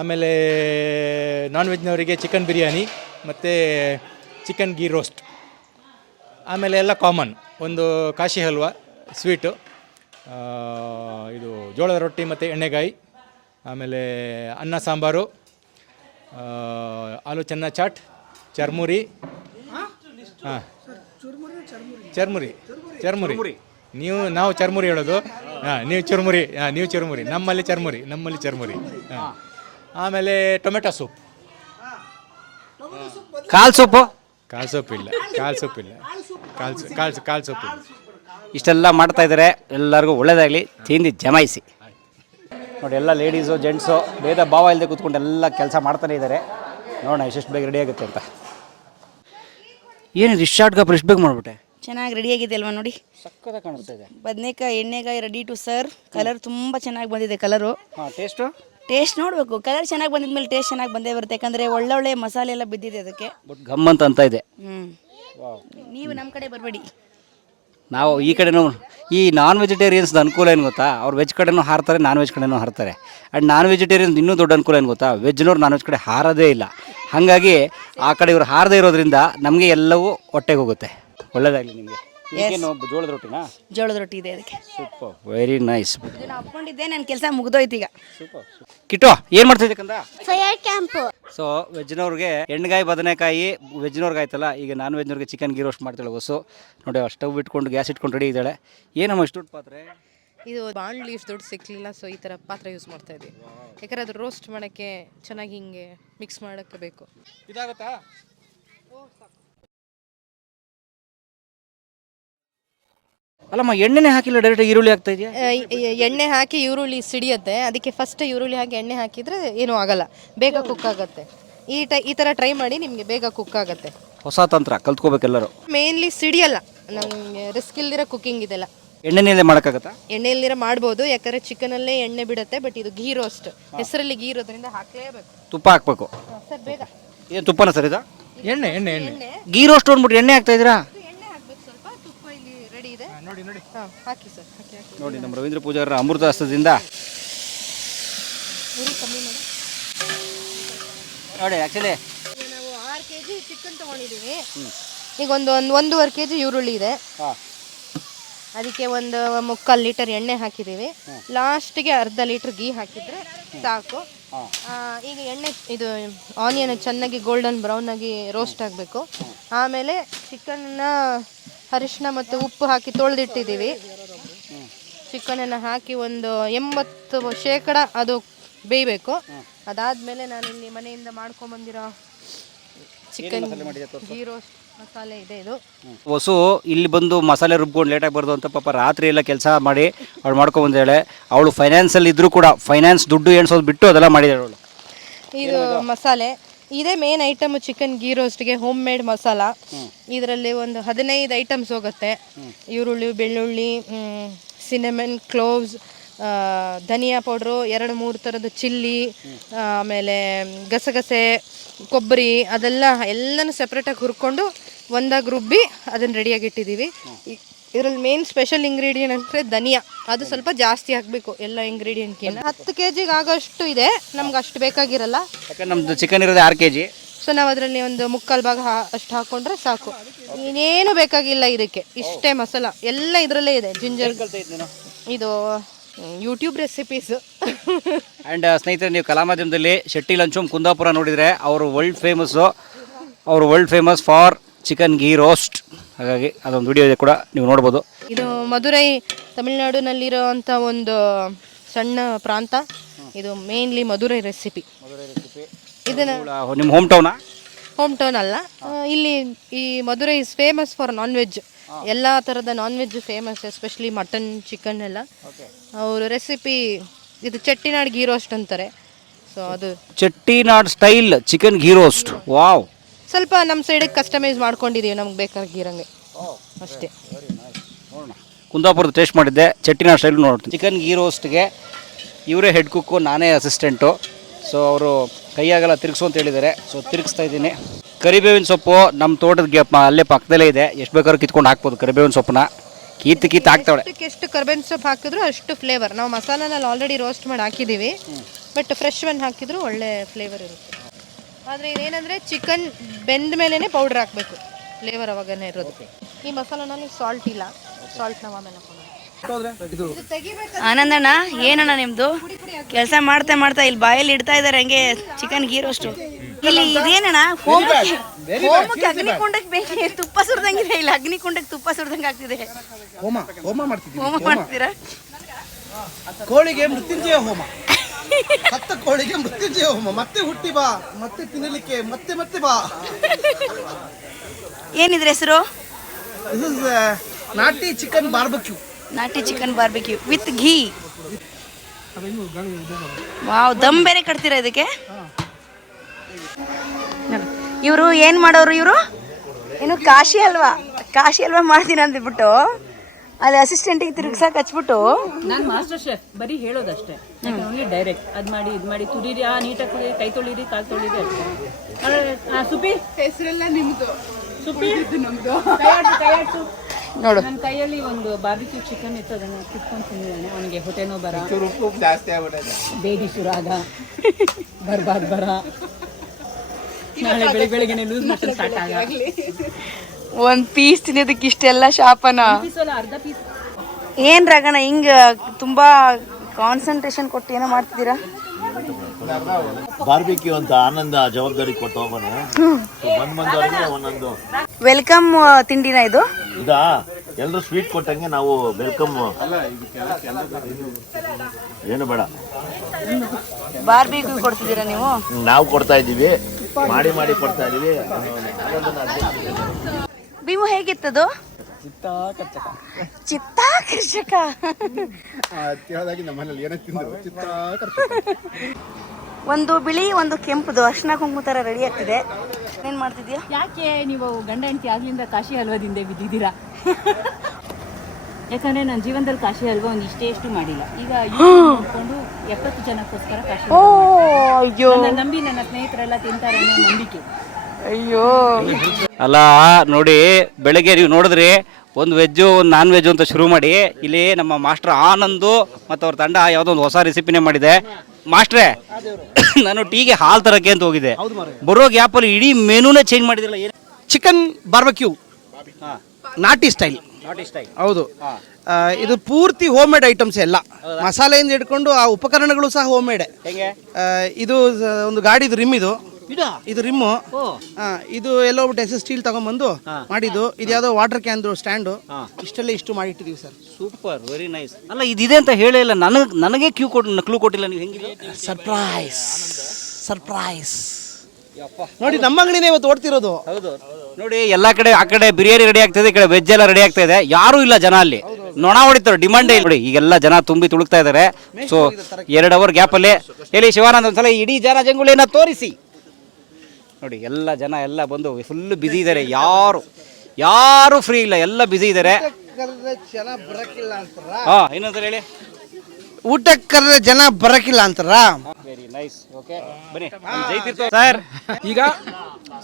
ಆಮೇಲೆ ನಾನ್ ವೆಜ್ನವರಿಗೆ ಚಿಕನ್ ಬಿರಿಯಾನಿ ಮತ್ತು ಚಿಕನ್ ಗೀ ರೋಸ್ಟ್, ಆಮೇಲೆ ಎಲ್ಲ ಕಾಮನ್. ಒಂದು ಕಾಶಿ ಹಲ್ವಾ, ಸ್ವೀಟು, ಇದು ಜೋಳದ ರೊಟ್ಟಿ ಮತ್ತು ಎಣ್ಣೆಗಾಯಿ, ಆಮೇಲೆ ಅನ್ನ ಸಾಂಬಾರು, ಆಲೂ ಚೆನ್ನ ಚಾಟ್, ಚರ್ಮುರಿ. ಹಾಂ, ಚರ್ಮುರಿ. ನಾವು ಚರ್ಮುರಿ ಹೇಳೋದು. ನೀವು ಚುರುಮುರಿ. ನಮ್ಮಲ್ಲಿ ಚರ್ಮುರಿ. ಹಾಂ, ಆಮೇಲೆ ಟೊಮೆಟೊ ಸೂಪ್. ಕಾಲ್ ಸೊಪ್ಪು ಇಲ್ಲ. ಇಷ್ಟೆಲ್ಲ ಮಾಡ್ತಾ ಇದ್ದಾರೆ. ಎಲ್ಲರಿಗೂ ಒಳ್ಳೇದಾಗಲಿ, ತಿಂದು ಜಮಾಯಿಸಿ. ನೋಡಿ ಎಲ್ಲ ಲೇಡೀಸು ಜೆಂಟ್ಸು ಭೇದ ಭಾವ ಇಲ್ಲದೆ ಕೂತ್ಕೊಂಡು ಎಲ್ಲ ಕೆಲಸ ಮಾಡ್ತಾನೆ ಇದ್ದಾರೆ. ನೋಡೋಣ ಎಷ್ಟೆಷ್ಟು ಬೇಗ ರೆಡಿ ಆಗುತ್ತೆ ಅಂತ. ಏನಿದೆ ಇಷ್ಟು ಶಾರ್ಟ್ ಗಪ್ ಇಷ್ಟು ಬೇಗ ಮಾಡಿಬಿಟ್ಟೆ? ಚೆನ್ನಾಗಿ ರೆಡಿಯಾಗಿದೆ ಅಲ್ವಾ ನೋಡಿ, ಸಕ್ಕತ್ತಾಗಿ ಕಾಣಿಸ್ತಾ ಇದೆ. ಬದನೆಕಾಯಿ ಎಣ್ಣೆಗಾಯಿ ರೆಡಿ ಟು ಸರ್ವ್. ಕಲರ್ ತುಂಬ ಚೆನ್ನಾಗಿ ಬಂದಿದೆ. ಕಲರು ಟೇಸ್ಟ್ ನೋಡಬೇಕು. ಕಲರ್ ಚೆನ್ನಾಗಿ ಬಂದಿದ್ಮೇಲೆ ಟೇಸ್ಟ್ ಚೆನ್ನಾಗಿ ಬಂದೇ ಬರುತ್ತೆ, ಯಾಕಂದರೆ ಒಳ್ಳೊಳ್ಳೆ ಮಸಾಲೆ ಎಲ್ಲ ಬಿದ್ದಿದೆ ಅದಕ್ಕೆ. ಬಟ್ ಗಮ್ಮಂತ ಅಂತ ಇದೆ. ನೀವು ನಮ್ಮ ಕಡೆ ಬರಬೇಡಿ. ನಾವು ಈ ಕಡೆನೂ ಈ ನಾನ್ ವೆಜಿಟೇರಿಯನ್ಸ್ದು ಅನುಕೂಲ ಏನು ಗೊತ್ತಾ? ಅವ್ರು ವೆಜ್ ಕಡೆನೂ ಹಾರ್ತಾರೆ, ನಾನ್ ವೆಜ್ ಕಡೆನೂ ಹಾರ್ತಾರೆ. ಆ್ಯಂಡ್ ನಾನ್ ವೆಜಿಟೇರಿಯನ್ಸ್ ಇನ್ನೂ ದೊಡ್ಡ ಅನುಕೂಲ ಏನು ಗೊತ್ತಾ? ವೆಜ್ನವ್ರು ನಾನ್ ವೆಜ್ ಕಡೆ ಹಾರೋದೇ ಇಲ್ಲ. ಹಾಗಾಗಿ ಆ ಕಡೆ ಇವ್ರು ಹಾರದೇ ಇರೋದ್ರಿಂದ ನಮಗೆ ಎಲ್ಲವೂ ಹೊಟ್ಟೆಗೆ ಹೋಗುತ್ತೆ. ಒಳ್ಳೇದಾಗಲಿ ನಿಮಗೆ. ಜೋಳದ ರೊಟ್ಟಿನಾ? ಜೋಳದ ರೊಟ್ಟಿ ಇದೆ ಅದಕ್ಕೆ. Super, very nice. ಇದನ್ನ ಹಾಕೊಂಡಿದ್ದೆ, ನನ್ನ ಕೆಲಸ ಮುಗಿದೋಯ್ತು ಈಗ. ಕಿಟ್ಟು ಏನು ಮಾಡ್ತಿದ್ದೆ ಕಂದ? Fire camp. ಸೊ ವೆಜ್ನವ್ರಿಗೆ ಎಣ್ಣೆಗಾಯಿ ಬದನೆಕಾಯಿ, ವೆಜ್ನವ್ರಿಗೆ ಆಯ್ತಲ್ಲ, ಈಗ ನಾನ್ ವೆಜ್ನವ್ರಿಗೆ ಚಿಕನ್ ಗೀ ರೋಸ್ಟ್ ಮಾಡ್ತಾಳೆ ಹೊಸು. ನೋಡಿ ಸ್ಟವ್ ಇಟ್ಕೊಂಡು ಗ್ಯಾಸ್ ಇಟ್ಕೊಂಡು ರೆಡಿ ಇದ್ದಾಳೆ. ಏನಮ್ಮ ಇಷ್ಟು ದೊಡ್ಡ ಪಾತ್ರೆ? ಇದು ಬಾಣಲಿ ಇಷ್ಟು ದೊಡ್ಡ ಸಿಕ್ಕಲಿಲ್ಲ, ಸೊ ಈ ಥರ ಪಾತ್ರೆ ಯೂಸ್ ಮಾಡ್ತಾ ಇದ್ದೀವಿ. ಯಾಕಂದರೆ ಅದು ರೋಸ್ಟ್ ಮಾಡೋಕ್ಕೆ ಚೆನ್ನಾಗಿ ಹಿಂಗೆ ಮಿಕ್ಸ್ ಮಾಡೋಕ್ಕೆ ಬೇಕು. ಇದಾಗುತ್ತಾ? ಅಲ್ಲಮ್ಮ ಎಣ್ಣೆನೇ ಹಾಕಿಲ್ಲ, ಡೈರೆಕ್ಟ್ ಈರುಳ್ಳಿ ಹಾಕ್ತಾ ಇದೆಯಾ? ಎಣ್ಣೆ ಹಾಕಿ ಈರುಳ್ಳಿ ಸಿಡಿಯುತ್ತೆ, ಅದಕ್ಕೆ ಫಸ್ಟ್ ಈರುಳ್ಳಿ ಹಾಕಿ ಎಣ್ಣೆ ಹಾಕಿದರೆ ಏನೂ ಆಗಲ್ಲ, ಬೇಗ ಕುಕ್ ಆಗುತ್ತೆ. ಈ ಥರ ಟ್ರೈ ಮಾಡಿ, ನಿಮಗೆ ಬೇಗ ಕುಕ್ ಆಗುತ್ತೆ. ಹೊಸ ತಂತ್ರ ಕಲ್ತ್ಕೋಬೇಕೆಲ್ಲರೂ. ಮೇನ್ಲಿ ಸಿಡಿಯಲ್ಲ, ನಮಗೆ ರಿಸ್ಕ್ ಇಲ್ದಿರೋ ಕುಕ್ಕಿಂಗ್ ಇದೆಲ್ಲ. ಎಣ್ಣೆನಲ್ಲೇ ಮಾಡೋಕ್ಕಾಗತ್ತಾ? ಎಣ್ಣೆಯಲ್ಲಿರ ಮಾಡ್ಬೋದು, ಯಾಕಂದರೆ ಚಿಕನಲ್ಲೇ ಎಣ್ಣೆ ಬಿಡುತ್ತೆ. ಬಟ್ ಇದು ಗೀ ರೋಸ್ಟ್, ಹೆಸರಲ್ಲಿ ಗೀ ಇರೋದ್ರಿಂದ ಹಾಕಲೇಬೇಕು. ತುಪ್ಪ ಹಾಕ್ಬೇಕು ಸರ್ ಬೇಗ. ಏನು ತುಪ್ಪನ ಸರ್ ಇದು? ಎಣ್ಣೆ ಗೀ ರೋಸ್ಟ್ ಅಂದ್ಬಿಟ್ಟು ಎಣ್ಣೆ ಹಾಕ್ತಾ ಇದ್ದೀರಾ? ಎಣ್ಣೆ ಹಾಕ್ಬೇಕು ಸ್ವಲ್ಪ. ತುಪ್ಪ ಇಲ್ಲಿ ರೆಡಿ ಇದೆ, ನೋಡಿ. ಹಾಂ, ಹಾಕಿ ಸರ್, ಹಾಕಿ. ನೋಡಿ ನಮ್ಮ ರವೀಂದ್ರ ಪೂಜಾರರ ಅಮೃತ ಹಸ್ತದಿಂದ ಉರಿ ಕಮ್ಮಿ ಮಾಡಿ. ನೋಡಿ ಆ್ಯಕ್ಚುಲಿ ನಾವು 6 kg ಚಿಕನ್ ತೊಗೊಂಡಿದ್ದೀವಿ. ಈಗ ಒಂದೂವರೆ kg ಈರುಳ್ಳಿ ಇದೆ. ಅದಕ್ಕೆ ಒಂದು 3/4 ಲೀಟರ್ ಎಣ್ಣೆ ಹಾಕಿದ್ದೀವಿ. ಲಾಸ್ಟಿಗೆ ಅರ್ಧ ಲೀಟರ್ ಗೀ ಹಾಕಿದರೆ ಸಾಕು. ಈಗ ಎಣ್ಣೆ ಇದು ಆನಿಯನ್ ಚೆನ್ನಾಗಿ ಗೋಲ್ಡನ್ ಬ್ರೌನ್ ಆಗಿ ರೋಸ್ಟ್ ಆಗಬೇಕು. ಆಮೇಲೆ ಚಿಕನ್ನ ಅರಿಶಿನ ಮತ್ತು ಉಪ್ಪು ಹಾಕಿ ತೊಳೆದಿಟ್ಟಿದ್ದೀವಿ. ಚಿಕನನ್ನು ಹಾಕಿ ಒಂದು 80% ಅದು ಬೇಯಬೇಕು. ಅದಾದಮೇಲೆ ನಾನು ಇಲ್ಲಿ ಮನೆಯಿಂದ ಮಾಡ್ಕೊಂಬಂದಿರೋ ಚಿಕನ್ ಗೀ ರೋಸ್ಟ್ ಮಸಾಲೆ ಇದೆ. ಇದು ಹೊಸು ಇಲ್ಲಿ ಬಂದು ಮಸಾಲೆ ರುಬ್ಕೊಂಡು ಲೇಟಾಗಿ ಬರ್ದು ಅಂತ ಪಾಪ ರಾತ್ರಿ ಎಲ್ಲ ಕೆಲಸ ಮಾಡಿ ಅವಳು ಮಾಡ್ಕೊಂಬಂದೇಳೆ. ಅವಳು ಫೈನಾನ್ಸಲ್ಲಿ ಇದ್ದರೂ ಕೂಡ ಫೈನಾನ್ಸ್ ದುಡ್ಡು ಎಣ್ಸೋದು ಬಿಟ್ಟು ಅದೆಲ್ಲ ಮಾಡಿದಾಳೆ ಅವಳು. ಇದು ಮಸಾಲೆ ಇದೇ ಮೇನ್ ಐಟಮ್ ಚಿಕನ್ ಗೀ ರೋಸ್ಟ್ಗೆ, ಹೋಮ್ ಮೇಡ್ ಮಸಾಲ. ಇದರಲ್ಲಿ ಒಂದು 15 ಐಟಮ್ಸ್ ಹೋಗುತ್ತೆ. ಈರುಳ್ಳಿ, ಬೆಳ್ಳುಳ್ಳಿ, ಸಿನೆಮನ್, ಕ್ಲೋವ್ಸ್, ಧನಿಯಾ ಪೌಡ್ರು, 2-3 ಥರದ ಚಿಲ್ಲಿ, ಆಮೇಲೆ ಗಸಗಸೆ, ಕೊಬ್ಬರಿ, ಎಲ್ಲನೂ ಸಪ್ರೇಟಾಗಿ ಹುರ್ಕೊಂಡು ಒಂದಾಗಿ ರುಬ್ಬಿ ಅದನ್ನು ರೆಡಿಯಾಗಿ ಇಟ್ಟಿದ್ದೀವಿ. ಇದರಲ್ಲಿ ಮೇನ್ ಸ್ಪೆಷಲ್ ಇಂಗ್ರೀಡಿಯೆಂಟ್ ಅಂದರೆ ಧನಿಯಾ. ಅದು ಸ್ವಲ್ಪ ಜಾಸ್ತಿ ಹಾಕಬೇಕು ಎಲ್ಲ ಇಂಗ್ರೀಡಿಯೆಂಟ್ಗಿಂತ. 10 kg ಆಗೋಷ್ಟು ಇದೆ, ನಮ್ಗೆ ಅಷ್ಟು ಬೇಕಾಗಿರಲ್ಲ. ಯಾಕಂದ್ರೆ ನಮ್ಮದು ಚಿಕನ್ ಇರೋದು 6 kg. ಸೊ ನಾವು ಅದರಲ್ಲಿ ಒಂದು 3/4 ಭಾಗ ಅಷ್ಟು ಹಾಕ್ಕೊಂಡ್ರೆ ಸಾಕು. ಇನ್ನೇನು ಬೇಕಾಗಿಲ್ಲ ಇದಕ್ಕೆ, ಇಷ್ಟೇ ಮಸಾಲ ಎಲ್ಲ ಇದರಲ್ಲೇ ಇದೆ. ಜಿಂಜರ್, ಇದು ಯೂಟ್ಯೂಬ್ ರೆಸಿಪೀಸ್. ಆ್ಯಂಡ್ ಸ್ನೇಹಿತರೆ, ನೀವು ಕಲಾ ಮಾಧ್ಯಮದಲ್ಲಿ ಶೆಟ್ಟಿ ಲಂಚೂಮ್ ಕುಂದಾಪುರ ನೋಡಿದರೆ ಅವರು world famous for chicken ghee roast. ಹಾಗಾಗಿ ಅದೊಂದು ವಿಡಿಯೋ ಇದೆ ಕೂಡ, ನೀವು ನೋಡ್ಬೋದು. ಇದು ಮಧುರೈ ತಮಿಳುನಾಡಿನಲ್ಲಿರೋ ಅಂಥ ಒಂದು ಸಣ್ಣ ಪ್ರಾಂತ. ಇದು ಮೇನ್ಲಿ ಮಧುರೈ ರೆಸಿಪಿ. ಇದನ್ನು ನಿಮ್ಮ ಹೋಮ್ ಟೌನ್ ಅಲ್ಲ, ಇಲ್ಲಿ ಈ Madurai is famous for non veg. ಎಲ್ಲ ಥರದ non veg famous, especially mutton, chicken ಎಲ್ಲ. ಅವರು ರೆಸಿಪಿ ಇದು ಚೆಟ್ಟಿನಾಡ್ ಗೀ ರೋಸ್ಟ್ ಅಂತಾರೆ. ಸೊ ಅದು Chettinad style chicken ghee roast. Wow. ಸ್ವಲ್ಪ ನಮ್ಮ ಸೈಡಿಗೆ ಕಸ್ಟಮೈಸ್ ಮಾಡ್ಕೊಂಡಿದ್ದೀವಿ ನಮ್ಗೆ ಬೇಕಾಗಿರಂಗೆ ಅಷ್ಟೇ. ಕುಂದಾಪುರದ ಟೇಸ್ಟ್ ಮಾಡಿದ್ದೆ, ಚೆಟ್ಟಿನಾಡ್ ಸ್ಟೈಲ್ ನೋಡ್ತೀನಿ. ಚಿಕನ್ ಗೀ ರೋಸ್ಟ್ಗೆ ಇವರೇ ಹೆಡ್ ಕುಕ್ಕು, ನಾನೇ ಅಸಿಸ್ಟೆಂಟು. ಸೊ ಅವರು ಕೈಯಾಗೆಲ್ಲ ತಿರುಗಿಸು ಅಂತ ಹೇಳಿದ್ದಾರೆ. ಸೊ ತಿರುಗಿಸ್ತಾ ಇದ್ದೀನಿ. ಕರಿಬೇವಿನ ಸೊಪ್ಪು ನಮ್ಮ ತೋಟದ ಅಲ್ಲೇ ಪಕ್ಕದಲ್ಲೇ ಇದೆ. ಎಷ್ಟು ಬೇಕಾದ್ರೂ ಕಿತ್ಕೊಂಡು ಹಾಕ್ಬೋದು ಕರಿಬೇವಿನ ಸೊಪ್ಪನ್ನ. ಕೀತ್ ಹಾಕ್ತಾಳೆ. ಎಷ್ಟು ಕರಿಬೇವಿನ ಸೊಪ್ಪು ಹಾಕಿದ್ರು ಅಷ್ಟು ಫ್ಲೇವರ್. ನಾವು ಮಸಾಲನಲ್ಲಿ ಆಲ್ರೆಡಿ ರೋಸ್ಟ್ ಮಾಡಿ ಹಾಕಿದ್ದೀವಿ, ಬಟ್ ಫ್ರೆಶ್ ಒನ್ ಹಾಕಿದ್ರು ಒಳ್ಳೆ ಫ್ಲೇವರ್ ಇರುತ್ತೆ. ಆದರೆ ಇದೇನಂದರೆ ಚಿಕನ್ ಬೆಂದ ಮೇಲೇ ಪೌಡ್ರ್ ಹಾಕಬೇಕು, ಫ್ಲೇವರ್ ಅವಾಗನೇ ಇರೋದು. ಈ ಮಸಾಲನಲ್ಲಿ ಸಾಲ್ಟ್ ಇಲ್ಲ, ಸಾಲ್ಟ್ ನಾವು ಆಮೇಲೆ ಹಾಕೋಣ. ಆನಂದಣ್ಣ, ಏನಣ್ಣ ನಿಮ್ದು ಕೆಲಸ ಮಾಡ್ತಾ ಇಲ್ಲಿ ಬಾಯಲ್ಲಿ ಇಡ್ತಾ ಇದಾರೆ ಹಂಗೆ ಚಿಕನ್ ಗೀ ರೋಸ್ಟು. ಇಲ್ಲಿ ಇದೇನಣ್ಣ ಹೋಮಕ್ಕೆ ಅಗ್ನಿಕುಂಡಕ್ಕೆ ಬೇಕೇ ತುಪ್ಪ ಸುರಿದಂಗಿದೆ. ಇಲ್ಲಿ ಅಗ್ನಿಕುಂಡಕ್ಕೆ ತುಪ್ಪ ಸುರಿದಂಗೆ ಆಗ್ತಿದೆ. ಹೋಮ ಮಾಡ್ತೀರಾ? ಕೋಳಿಗೆ ಮೃತ್ಯುಂಜಯ ಹೋಮ, ಸತ್ತ ಕೋಳಿಗೆ ಮೃತ್ಯುಂಜಯ ಹೋಮ. ಮತ್ತೆ ಹುಟ್ಟಿ ಬಾ, ಮತ್ತೆ ತಿನ್ನಲಿಕ್ಕೆ ಮತ್ತೆ ಬಾ. ಏನಿದ್ರ ಹೆಸರು? ನಾಟಿ ಚಿಕನ್ ಬಾರ್ಬಕ್ಯೂ. ನಾಟಿ chicken barbecue with ghee. Wow, dum ಬೇರೆ ಕಟ್ತೀರಾ ಇದಕ್ಕೆ? ಇವರು ಏನು ಮಾಡೋರು? ಇವರು ಏನು ಕಾಶಿ ಹಲ್ವಾ ಮಾಡ್ತೀನಿ ಅಂದ್ಬಿಟ್ಟು ಅಲ್ಲಿ ಅಸಿಸ್ಟೆಂಟಿಗೆ ತಿರುಗ್ಸಕ್ಕೆ ಹಚ್ಬಿಟ್ಟು. ನಾನು ಮಾಸ್ಟರ್ ಶೆಫ್, ಬರೀ ಹೇಳೋದಷ್ಟೇ. ಓನ್ಲಿ ಡೈರೆಕ್ಟ್ ಅದು ಮಾಡಿ ತುರೀರಿ, ನೀಟಾಗಿ ಕೈ ತೊಳಿರಿ, ಕಾಲು ತೊಳಿರಿ ಅಷ್ಟೇ. ಸುಪಿ ಹೆಸರೆಲ್ಲ ನಿಮ್ದು, ಸುಪಿ ನಮ್ದು. ನೋಡು, ನನ್ನ ಕೈಯಲ್ಲಿ ಒಂದು ಬಾರ್ಬಿಕ್ಯೂ ಚಿಕನ್ ಇತ್ತು, ಅದನ್ನು ಕಿತ್ಕೊಂಡು ತಿಂದಿದ್ದಾನೆ. ಅವನಿಗೆ ಹೊಟ್ಟೆ ನೋವು ಬರ, ಜಾಸ್ತಿ ಆಗ್ಬಿಟ್ಟಿದೆ. ಬೇದಿ ಸುರಾಗ, ಬರ ನಾಳೆ ಬೆಳಿಗ್ಗೆ ಲೂಸ್ ಮೋಷನ್ ಸ್ಟಾರ್ಟ್ ಆಗ. ಒಂದ್ ಪೀಸ್ ತಿನ್ನೋದಕ್ಕೆ ಇಷ್ಟೆಲ್ಲ ಶಾಪನ? ಅರ್ಧ ಪೀಸ್. ಏನ್ ರಾಗಣ ಹಿಂಗ ತುಂಬಾ ಕಾನ್ಸಂಟ್ರೇಷನ್ ಕೊಟ್ಟು ಏನೋ ಮಾಡ್ತಿದ್ದೀರಾ? ಬಾರ್ಬಿಕ್ಯೂ ಅಂತ ಆನಂದ ಜವಾಬ್ದಾರಿ ಕೊಟ್ಟು ಹೋಗೋಣ. ಬಂದವರಿಗೆ ಒಂದೊಂದು ವೆಲ್ಕಮ್ ತಿಂಡಿನ ಇದು. ಇದಾ ಎಲ್ಲರೂ ಸ್ವೀಟ್ ಕೊಟ್ಟಂಗೆ ನಾವು ವೆಲ್ಕಮ್. ಏನು ಬೇಡ, ಬಾರ್ಬಿಕ್ಯೂ ಕೊಡ್ತಿದ್ದೀರಾ ನೀವು? ನಾವು ಕೊಡ್ತಾ ಇದ್ದೀವಿ, ಮಾಡಿ ಕೊಡ್ತಾ ಇದೀವಿ. ಭೀಮು, ಹೇಗಿತ್ತದು? ಚಿತ್ತಾಕರ್ಷಕ. ಒಂದು ಬಿಳಿ ಒಂದು ಕೆಂಪುದು ಅರ್ಶಿನ ಕುಂಕುಮ ತರ ರೆಡಿ ಆಗ್ತಿದೆ. ಏನ್ ಮಾಡ್ತಿದ್ಯಾ? ಯಾಕೆ ನೀವು ಗಂಡ ಹೆಂಡತಿ ಆಗ್ಲಿಂದ ಕಾಶಿ ಹಲ್ವಾದಿಂದ ಬಿದ್ದಿದ್ದೀರಾ? ಯಾಕಂದ್ರೆ ನನ್ನ ಜೀವನದಲ್ಲಿ ಕಾಶಿ ಹಲ್ವಾ ಒಂದು ಇಷ್ಟು ಮಾಡಿಲ್ಲ. ಈಗ ನೋಡ್ಕೊಂಡು 70 ಜನಕ್ಕೋಸ್ಕರ ಕಾಶಿ ನಂಬಿ ನನ್ನ ಸ್ನೇಹಿತರೆಲ್ಲ ತಿಂತಾರೆ ಅನ್ನೋ ನಂಬಿಕೆ. ಅಯ್ಯೋ ಅಲ್ಲ ನೋಡಿ, ಬೆಳಗ್ಗೆ ನೀವು ನೋಡಿದ್ರಿ ಒಂದು ವೆಜ್ಜು ಒಂದು ನಾನ್ ವೆಜ್ಜು ಅಂತ ಶುರು ಮಾಡಿ ಇಲ್ಲಿ ನಮ್ಮ ಮಾಸ್ಟರ್ ಆನಂದು ಮತ್ತು ಅವ್ರ ತಂಡ ಯಾವುದೋ ಒಂದು ಹೊಸ ರೆಸಿಪಿನೇ ಮಾಡಿದೆ. ಮಾಸ್ಟ್ರೇ, ನಾನು ಟೀಗೆ ಹಾಲು ತರಕ್ಕೆ ಅಂತ ಹೋಗಿದ್ದೆ, ಬರೋ ಗ್ಯಾಪಲ್ಲಿ ಇಡೀ ಮೆನುನೇ ಚೇಂಜ್ ಮಾಡಿದ್ರಲ್ಲ. ಏನು? ಚಿಕನ್ ಬಾರ್ಬಕ್ಯೂ ನಾಟಿ ಸ್ಟೈಲ್. ಹೌದು, ಇದು ಪೂರ್ತಿ ಹೋಮ್ ಮೇಡ್ ಐಟಮ್ಸ್ ಎಲ್ಲ. ಮಸಾಲೆಯಿಂದ ಹಿಡ್ಕೊಂಡು ಆ ಉಪಕರಣಗಳು ಸಹ ಹೋಮ್ ಮೇಡ್. ಇದು ಒಂದು ಗಾಡಿದು ರಿಮ್, ಇದು ಇದು ರಿಮ್ಮು ಇದು ಎಲ್ಲೋ ಬಿಟ್ಟು ಸ್ಟೀಲ್ ತಗೊಂಡ್ಬಂದು ಮಾಡಿದ್ದು. ಇದು ಯಾವುದೋ ವಾಟರ್ ಕ್ಯಾನ್ದು ಸ್ಟ್ಯಾಂಡು. ಇಷ್ಟೆಲ್ಲ ಇಷ್ಟು ಮಾಡಿಟ್ಟಿದ್ದೀವಿ ಸರ್. Super, very nice. ಅಲ್ಲ ಇದಿದೆ ಅಂತ ಹೇಳೇ ಇಲ್ಲ ನನಗೆ ಕ್ಲೂ ಕೊಟ್ಟಿಲ್ಲ ನೀವು. ಹೆಂಗಿದೆ? ಸರ್ಪ್ರೈಸ್ ನೋಡಿ, ನಮ್ಮ ಅಂಗಡಿನೇ ಇವತ್ತು ಓಡ್ತಿರೋದು. ಹೌದು ನೋಡಿ, ಎಲ್ಲಾ ಕಡೆ ಆ ಕಡೆ ಬಿರಿಯಾನಿ ರೆಡಿ ಆಗ್ತದೆ, ಈ ಕಡೆ ವೆಜ್ ಎಲ್ಲ ರೆಡಿ ಆಗ್ತಾ ಇದೆ. ಯಾರು ಇಲ್ಲ ಜನ ಅಲ್ಲಿ, ನೊಣ ಹೊಡಿತಾರೆ, ಡಿಮಾಂಡೇ ಇಲ್ಲ ನೋಡಿ. ಈಗೆಲ್ಲ ಜನ ತುಂಬಿ ತುಳುಕ್ತಾ ಇದ್ದಾರೆ. ಸೊ 2 ಅವರ್ ಗ್ಯಾಪ್ ಅಲ್ಲಿ ಎಲ್ಲಿ ಶಿವಾನಂದ್ ಒಂದ್ಸಲ ಇಡೀ ಜನ ಜಂಗುಳಿಯನ್ನ ತೋರಿಸಿ ನೋಡಿ. ಎಲ್ಲ ಜನ ಎಲ್ಲ ಬಂದು ಫುಲ್ ಬಿಸಿ ಇದ್ದಾರೆ. ಯಾರು ಫ್ರೀ ಇಲ್ಲ, ಎಲ್ಲ ಬಿಸಿ ಇದ್ದಾರೆ. ಜನ ಬರಕಿಲ್ಲ ಅಂತಾರ. ಇನ್ನೊಂದ್ಸಲ ಹೇಳಿ. ಊಟಕ್ಕೆ ಕರೆದ್ರೆ ಜನ ಬರಕಿಲ್ಲ ಅಂತಾರ. Very nice. ಓಕೆ ಬನ್ನಿ ಸರ್. ಈಗ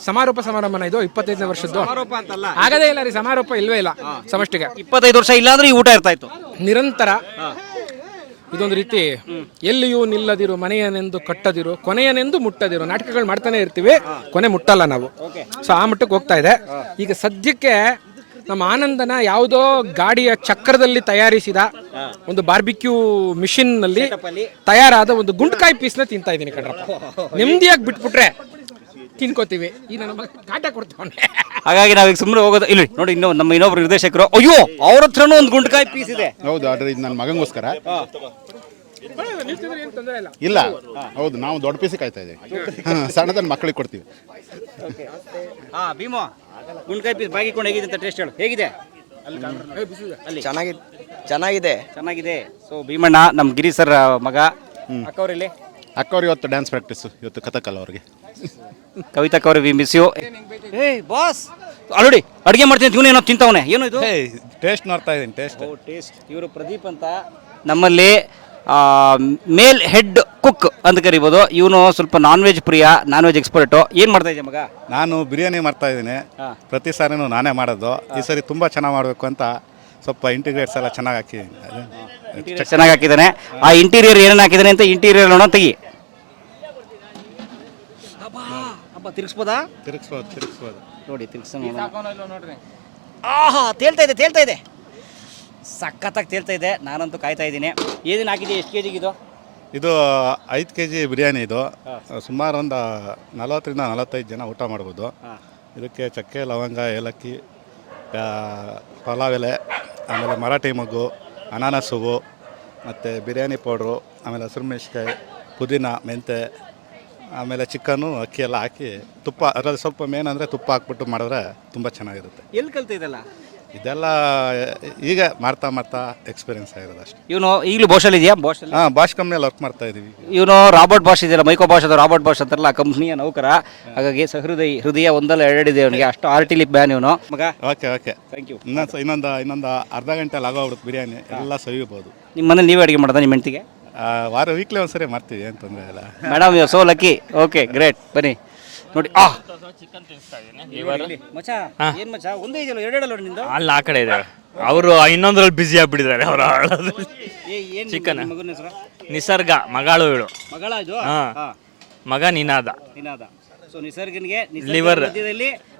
ಸಮಾರೋಪ ಸಮಾರಂಭನ ಇದು 25ನೇ ವರ್ಷದ್ದು. ಸಮಾರೋಪ ಅಂತಲ್ಲ, ಆಗದೇ ಇಲ್ಲ ರೀ, ಸಮಾರೋಪ ಇಲ್ವೇ ಇಲ್ಲ ಸಮಷ್ಟಿಗೆ. 25 ವರ್ಷ ಇಲ್ಲ ಅಂದ್ರೆ ಈ ಊಟ ಇರ್ತಾ ಇತ್ತು ನಿರಂತರ. ಇದೊಂದು ರೀತಿ ಎಲ್ಲಿಯೂ ನಿಲ್ಲದಿರು, ಮನೆಯನೆಂದು ಕಟ್ಟದಿರು, ಕೊನೆಯನೆಂದು ಮುಟ್ಟದಿರು ನಾಟಕಗಳು ಮಾಡ್ತಾನೆ ಇರ್ತೀವಿ, ಕೊನೆ ಮುಟ್ಟಲ್ಲ ನಾವು. ಸೊ ಆ ಮಟ್ಟಕ್ಕೆ ಹೋಗ್ತಾ ಇದೆ. ಈಗ ಸದ್ಯಕ್ಕೆ ನಮ್ಮ ಆನಂದನ ಯಾವುದೋ ಗಾಡಿಯ ಚಕ್ರದಲ್ಲಿ ತಯಾರಿಸಿದ ಒಂದು ಬಾರ್ಬಿಕ್ಯೂ ಮಿಷಿನ್ ನಲ್ಲಿ ತಯಾರಾದ ಒಂದು ಗುಂಡ್ಕಾಯಿ ಪೀಸ್ನ ತಿಂತಾ ಇದ್ದೀನಿ ಕಣ್ರಪ್ಪ. ನೆಮ್ಮದಿಯಾಗಿ ಬಿಟ್ಬಿಟ್ರೆ ತಿನ್ಕೋತೀವಿ. ಈಗ ನನ್ನ ಮಗ ಕಾಟ ಕೊಡ್ತಾವನೆ. ಹಾಗಾಗಿ ನಾವೀಗ ಸುಮ್ಮನೆ ಹೋಗೋದು ಇಲ್ಲಿ ನೋಡಿ. ನಮ್ಮ ಇನ್ನೊಬ್ರು ನಿರ್ದೇಶಕರು, ಅಯ್ಯೋ ಅವ್ರ ಹತ್ರನೂ ಒಂದು ಗುಂಡ್ಕಾಯಿ ಪೀಸ್ ಇದೆ. ಹೌದು, ಆದ್ರೆ ಇದು ನನ್ನ ಮಗಂಗೋಸ್ಕರ ಇಲ್ಲ. ಹೌದು, ನಾವು ದೊಡ್ಡ ಪೀಸಿಗೆ ಕಾಯ್ತಾ ಇದ್ದೀವಿ, ಸಣ್ಣದನ್ನ ಮಕ್ಕಳಿಗೆ ಕೊಡ್ತೀವಿ. ಭೀಮೋ, ಗುಂಡ್ಕಾಯಿ ಪೀಸ್ ಬಾಗಿಕೊಂಡು ಹೇಗಿದೆ ಅಂತ ಟೇಸ್ಟ್ ಹೇಳು. ಹೇಗಿದೆ? ಚೆನ್ನಾಗಿದೆ. ಸೊ ಭೀಮಣ್ಣ ನಮ್ಮ ಗಿರಿ ಸರ್ ಮಗ. ಅಕ್ಕವ್ರಲ್ಲಿ ಅಕ್ಕವ್ರು ಇವತ್ತು ಡ್ಯಾನ್ಸ್ ಪ್ರಾಕ್ಟೀಸು, ಇವತ್ತು ಕಥಕ್ಕಲ್ಲ ಅವ್ರಿಗೆ. ಕವಿತಕ್ಕವ್ರು, ವಿ ಮಿಸ್ ಯು. ಏಯ್ ಬಾಸ್, ಅಲ್ಲೋಡಿ ಅಡುಗೆ ಮಾಡ್ತೀನಿ, ಇವನೇನೋ ತಿಂತವನೆ. ಏನು ಇದು? ಟೇಸ್ಟ್ ನೋಡ್ತಾ ಇದ್ದೀನಿ. ಟೇಸ್ಟ್. ಇವರು ಪ್ರದೀಪ್ ಅಂತ ನಮ್ಮಲ್ಲಿ ಮೇಲ್ ಹೆಡ್ ಕುಕ್ ಅಂತ ಕರಿಬೋದು. ಇವನು ಸ್ವಲ್ಪ ನಾನ್ ವೆಜ್ ಪ್ರಿಯ, ನಾನ್ ವೆಜ್ ಎಕ್ಸ್ಪರ್ಟು. ಏನು ಮಾಡ್ತಾ ಇದೆಯಾ ಮಗ? ನಾನು ಬಿರಿಯಾನಿ ಮಾಡ್ತಾ ಇದ್ದೀನಿ. ಪ್ರತಿ ಸಾರಿನೂ ನಾನೇ ಮಾಡೋದು. ಈ ಸರಿ ತುಂಬ ಚೆನ್ನಾಗಿ ಮಾಡಬೇಕು ಅಂತ ಸ್ವಲ್ಪ ಇಂಟಿಗ್ರೇಟ್ಸ್ ಎಲ್ಲ ಚೆನ್ನಾಗಿ ಹಾಕಿದ್ದೀನಿ. ಚೆನ್ನಾಗಿ ಹಾಕಿದ್ದಾನೆ. ಆ ಇಂಟೀರಿಯರ್ ಏನೇನು ಹಾಕಿದ್ದಾನೆ ಅಂತ ಇಂಟೀರಿಯರ್ ನೋಡೋಣ, ತೆಗಿ. ತಿರ್ಗಿಸ್ಬೋದಾ? ತಿರುಗಿಸ್ಬೋದು ನೋಡಿ, ತಿರ್ಗಿಸೋಣ. ಆಹಾ, ತೇಲ್ತಾ ಇದೆ, ಸಖತ್ತಾಗಿ ತೇಲ್ತಾ ಇದೆ. ನಾನಂತೂ ಕಾಯ್ತಾ ಇದ್ದೀನಿ. ಏನೇನು ಹಾಕಿದೆ? ಎಷ್ಟು ಕೆಜಿಗೆ ಇದು? ಇದು 5 kg ಬಿರಿಯಾನಿ. ಇದು ಸುಮಾರು ಒಂದು 40 ರಿಂದ 45 ಜನ ಊಟ ಮಾಡ್ಬೋದು. ಇದಕ್ಕೆ ಚಕ್ಕೆ, ಲವಂಗ, ಏಲಕ್ಕಿ, ಪಲಾವ್ ಎಲೆ, ಆಮೇಲೆ ಮರಾಠಿ ಮೊಗ್ಗು, ಅನಾನಸ್ ಹೂವು, ಮತ್ತು ಬಿರಿಯಾನಿ ಪೌಡ್ರು, ಆಮೇಲೆ ಹಸಿರು ಮೆಣಸಿನ್ಕಾಯಿ, ಪುದೀನ, ಮೆಂತೆ, ಆಮೇಲೆ ಚಿಕನ್ನು, ಅಕ್ಕಿ ಎಲ್ಲ ಹಾಕಿ ತುಪ್ಪ, ಅದರಲ್ಲಿ ಸ್ವಲ್ಪ ಮೇನ್ ಅಂದರೆ ತುಪ್ಪ ಹಾಕ್ಬಿಟ್ಟು ಮಾಡಿದ್ರೆ ತುಂಬ ಚೆನ್ನಾಗಿರುತ್ತೆ. ಎಲ್ಲಿ ಕಲ್ತಿದ್ದಲ್ಲ ಇದೆಲ್ಲ? ಈಗ ಮಾಡ್ತಾ ಎಕ್ಸ್ಪೀರಿಯನ್ಸ್ ಆಗಿರೋದು ಅಷ್ಟೇ. ಇವನು ಈಗಲೂ ಬಾಷಲ್ಲಿ ಇದೆಯಾ? ಬಾಷ್ ಕಂಪ್ನಿಯಲ್ಲಿ ವರ್ಕ್ ಮಾಡ್ತಾ ಇದ್ದೀವಿ. ಇವನು ರಾಬರ್ಟ್ ಬಾಷ್ ಇದೆಯಲ್ಲ, ಮೈಕೋ ಬಾಷ್ ಅದು ರಾಬರ್ಟ್ ಬಾಷ್ ಅಂತಾರಲ್ಲ, ಆ ಕಂಪ್ನಿಯ ನೌಕರ. ಹಾಗಾಗಿ ಹೃದಯ ಒಂದಲ್ಲ ಎರಡಿದೆ ಅವನಿಗೆ, ಅಷ್ಟು ಆರ್ಟಿಲಿ ಬ್ಯಾನ್ ಇವನು ಮಗ. Okay thank you. ಇನ್ನೊಂದು ಅರ್ಧ ಗಂಟೆಯಲ್ಲಿ ಆಗೋಗ್ಬಿಡುತ್ತೆ ಬಿರಿಯಾನಿ ಎಲ್ಲ ಸವಿಬೋದು. ನಿಮ್ಮ ಮನೇಲಿ ನೀವೇ ಅಡುಗೆ ಮಾಡೋದಾ ನಿಮ್ಮ ಹೆಂಡ್ತಿಗೆ? ವೀಕ್ಲಿ ಒಂದ್ಸರಿ ಮಾಡ್ತೀವಿ, ಏನು ತೊಂದರೆ ಇಲ್ಲ. Madam you so lucky. Okay great. ಬನ್ನಿ ನೋಡಿ. ಏನ್ ಮಚ್ಚ, ಒಂದೇ ಇದೆಯಲ್ಲ, ಎರಡೆರಡಲ್ಲ ನಿಂದು? ಅಲ್ಲ, ಆ ಕಡೆ ಇದೆ. ಅವರು ಇನ್ನೊಂದ್ರಲ್ಲಿ ಬ್ಯುಸಿ ಆಗ್ಬಿಟ್ಟಿದ್ದಾರೆ. ಅವರು ಚಿಕನ್. ನಿಸರ್ಗ ಮಗಳು ಇವಳು. ಮಗಳ ಇದು? ಮಗ ನಿನಾದ. ಸೊ ನಿಸರ್ಗನಿಗೆ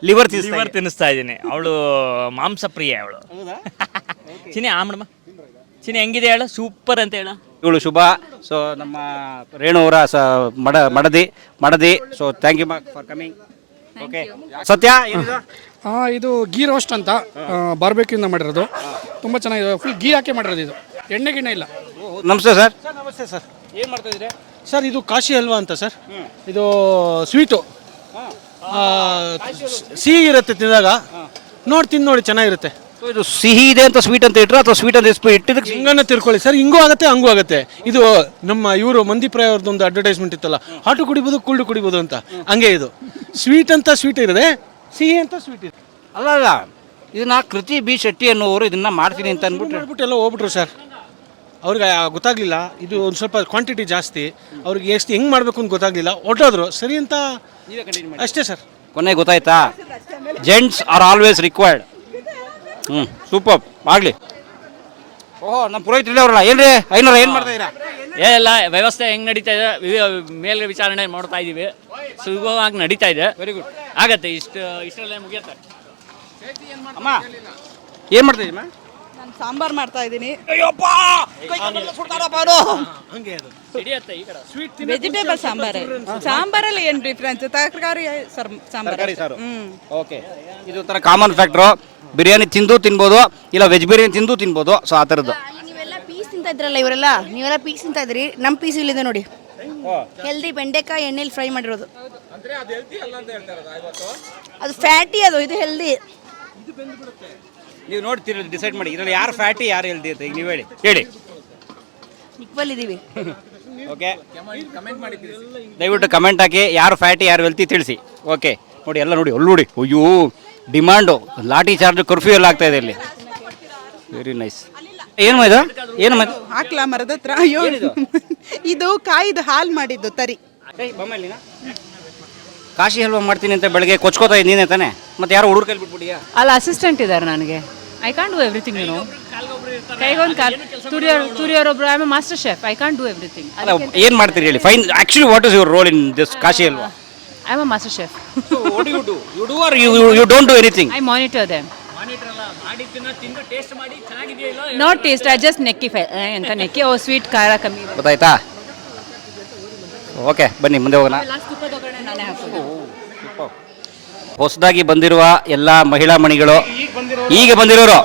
ಲಿವರ್ ತಿನ್ನಿಸ್ತಾ ಇದ್ದೀನಿ. ಅವಳು ಮಾಂಸ ಪ್ರಿಯ ಅವಳು. ಚಿನಿ ಆಮಡಮ್ಮ, ಚಿನಿ ಹೆಂಗಿದೆ ಹೇಳು? ಸೂಪರ್ ಅಂತ ಹೇಳು. ಇವಳು ಶುಭ. ಸೊ ನಮ್ಮ ರೇಣು ಅವರ ಮಡದಿ. So thank you for coming. Okay Satya, ಇದು ಗೀ ರೋಸ್ಟ್ ಅಂತ ಬಾರ್ಬೇಕ್ಯೂಯಿಂದ ಮಾಡಿರೋದು. ತುಂಬ ಚೆನ್ನಾಗಿದೆ. ಫುಲ್ ಗೀ ಹಾಕಿ ಮಾಡಿರೋದು. ಇದು ಎಣ್ಣೆ ಗಿಣ್ಣೆ ಇಲ್ಲ. ನಮಸ್ತೆ ಸರ್. ನಮಸ್ತೆ ಸರ್. ಏನು ಮಾಡ್ತಾ ಇದ್ದೀರಿ ಸರ್? ಇದು ಕಾಶಿ ಹಲ್ವಾ ಅಂತ ಸರ್. ಇದು ಸ್ವೀಟು, ಸಿಹಿ ಇರುತ್ತೆ, ತಿಂದಾಗ ತಿಂದು ನೋಡಿ ಚೆನ್ನಾಗಿರುತ್ತೆ. ಇದು ಸಿಹಿ ಇದೆ ಅಂತ ಸ್ವೀಟ್ ಅಂತ ಇಟ್ಟರೆ ಅಥವಾ ಸ್ವೀಟ್ ಅಂತ ಇಟ್ಟಿದ್ದಕ್ಕೆ ಹಿಂಗನ್ನ ತಿರ್ಕೊಳ್ಳಿ ಸರ್. ಹಿಂಗೂ ಆಗುತ್ತೆ, ಹಂಗೂ ಆಗುತ್ತೆ. ಇದು ನಮ್ಮ ಇವರು ಮಂದಿಪ್ರಾಯ ಅವ್ರದ್ದು ಒಂದು ಅಡ್ವರ್ಟೈಸ್ಮೆಂಟ್ ಇತ್ತಲ್ಲ, ಹಾಟು ಕುಡಿಬೋದು, ಕೂಲ್ಡು ಕುಡಿಬೋದು ಅಂತ. ಹಂಗೆ ಇದು ಸ್ವೀಟ್ ಅಂತ ಸ್ವೀಟ್ ಇರದೆ, ಸಿಹಿ ಅಂತ ಸ್ವೀಟ್ ಇದೆ. ಅಲ್ಲ, ಇದನ್ನ ಕೃತಿ ಬಿ ಶೆಟ್ಟಿ ಅನ್ನೋರು ಇದನ್ನ ಮಾಡ್ತೀನಿ ಅಂತ ಅಂದ್ಬಿಟ್ಟು ಎಲ್ಲ ಹೋಗ್ಬಿಟ್ರು ಸರ್. ಅವ್ರಿಗೆ ಗೊತ್ತಾಗ್ಲಿಲ್ಲ. ಇದು ಒಂದು ಸ್ವಲ್ಪ ಕ್ವಾಂಟಿಟಿ ಜಾಸ್ತಿ, ಅವ್ರಿಗೆ ಎಷ್ಟು ಹೆಂಗೆ ಮಾಡಬೇಕು ಅಂತ ಗೊತ್ತಾಗ್ಲಿಲ್ಲ. ಹೊರಟೋದ್ರು. ಸರಿ ಅಂತ ಅಷ್ಟೇ ಸರ್. ಕೊನೆಗೆ ಗೊತ್ತಾಯ್ತಾ? Gents are always required. Super ಆಗಲಿ. ಓಹೋ, ನಮ್ಮ ಪುರೋಹಿತರು ಅವರಲ್ಲ. ಏನ್ರಿ ಐನೂರ ಏನು ಮಾಡ್ತಾ ಇದ್ದೀರಾ? ಏನಿಲ್ಲ, ವ್ಯವಸ್ಥೆ ಹೆಂಗೆ ನಡೀತಾ ಇದೆ ಮೇಲೆ ವಿಚಾರಣೆ ಮಾಡ್ತಾ ಇದ್ದೀವಿ. ಸುಗಮವಾಗಿ ನಡೀತಾ ಇದೆ. Very good. ಆಗತ್ತೆ. ಇಷ್ಟರಲ್ಲೇ ಮುಗಿಯುತ್ತೆ. ಅಮ್ಮ ಏನು ಮಾಡ್ತಾ ಇದ್ದೀಮ್ಮ? ನಾನು ಸಾಂಬಾರ್ ಮಾಡ್ತಾ ಇದ್ದೀನಿ. ವೆಜಿಟೇಬಲ್ ಸಾಂಬಾರ್. ಸಾಂಬಾರಲ್ಲಿ ಏನು ಡಿಫ್ರೆನ್ಸ್? ತರಕಾರಿ ಸಾಂಬಾರ್. ಓಕೆ, ಇದು ಒಂಥರ ಕಾಮನ್ ಫ್ಯಾಕ್ಟ್ರು. ಬಿರಿಯಾನಿ ತಿನ್ಬೋದು, ಇಲ್ಲ ವೆಜ್ ಬಿರಿಯಾನಿ ತಿನ್ಬೋದು. ಸೊ ಆ ಥರದ್ದು. ನೀವೆಲ್ಲ ಪೀಸ್ ತಿಂತಾ ಇದ್ರಲ್ಲ, ನೀವೆಲ್ಲ ಪೀಸ್ ತಿಂತಾ ಇದ್ರಿ. ನಮ್ಮ ಪೀಸ್ ಇಲ್ಲಿದೆ ನೋಡಿ, ಹೆಲ್ದಿ ಬೆಂಡೆಕಾಯಿ ಎಣ್ಣೆಲಿ ಫ್ರೈ ಮಾಡಿರೋದು. ಅದು ಫ್ಯಾಟಿ, ಇದು ಹೆಲ್ದಿ. ನೀವು ನೋಡ್ತೀರಿ, ಡಿಸೈಡ್ ಮಾಡಿ ಇದರಲ್ಲಿ ಯಾರು ಫ್ಯಾಟಿ ಯಾರು ಹೆಲ್ದಿ ಅಂತ. ಈಗ ನೀವು ಹೇಳಿ ಈಕ್ವಲ್ ಇದೀವಿ. ಓಕೆ, ದಯವಿಟ್ಟು ಕಮೆಂಟ್ ಹಾಕಿ, ಯಾರು ಫ್ಯಾಟಿ ಯಾರು ಹೆಲ್ತಿ ತಿಳಿಸಿ. ಓಕೆ, ನೋಡಿ ಎಲ್ಲ ನೋಡಿ, ಅಲ್ಲಿ ನೋಡಿ, ಅಯ್ಯೋ ಡಿಮಾಂಡು, ಲಾಠಿ ಚಾರ್ಜ್, ಕರ್ಫ್ಯೂ ಎಲ್ಲ ಆಗ್ತಾ ಇದೆ ಇಲ್ಲಿ. Very nice. ಏನು ಹಾಕ್ಲಾ ಮರದ ಹತ್ರ? ಅಯ್ಯೋ, ಇದು ಕಾಯ್ದು ಹಾಲು ಮಾಡಿದ್ದು ತರಿ. ಕಾಶಿ ಹಲ್ವಾ ಮಾಡ್ತೀನಿ ಅಂತ ಬೆಳಗ್ಗೆ ಕೊಚ್ಕೋತಾ ಇದ್ದೀನಿ ನೀನೇ ತಾನೆ, ಮತ್ತೆ ಯಾರು ಹುಡುಗರು ಕೈಲಿ ಬಿಟ್ಬಿಟ್ಟಿಯಾ? ಅಲ್ಲ, ಅಸಿಸ್ಟೆಂಟ್ ಇದ್ದಾರೆ ನನಗೆ. I can't do everything. ಕೈಗೊಂದು ತುರಿಯೋರೊಬ್ರು. I am master chef. I can't do everything. ಏನು ಮಾಡ್ತೀರಿ ಹೇಳಿ? Fine, actually what is your role in this Kashi halwa? I am master chef. What you do? You do or you don't do anything? I monitor them. Not taste, I just ನೆಕ್ಕಿ sweet ಖಾರ ಕಮ್ಮಿ. ಗೊತ್ತಾಯ್ತಾ? Okay, ಬನ್ನಿ ಮುಂದೆ ಹೋಗೋಣ. ಹೊಸದಾಗಿ ಬಂದಿರುವ ಎಲ್ಲ ಮಹಿಳಾ ಮಣಿಗಳು, ಈಗ ಬಂದಿರೋರು.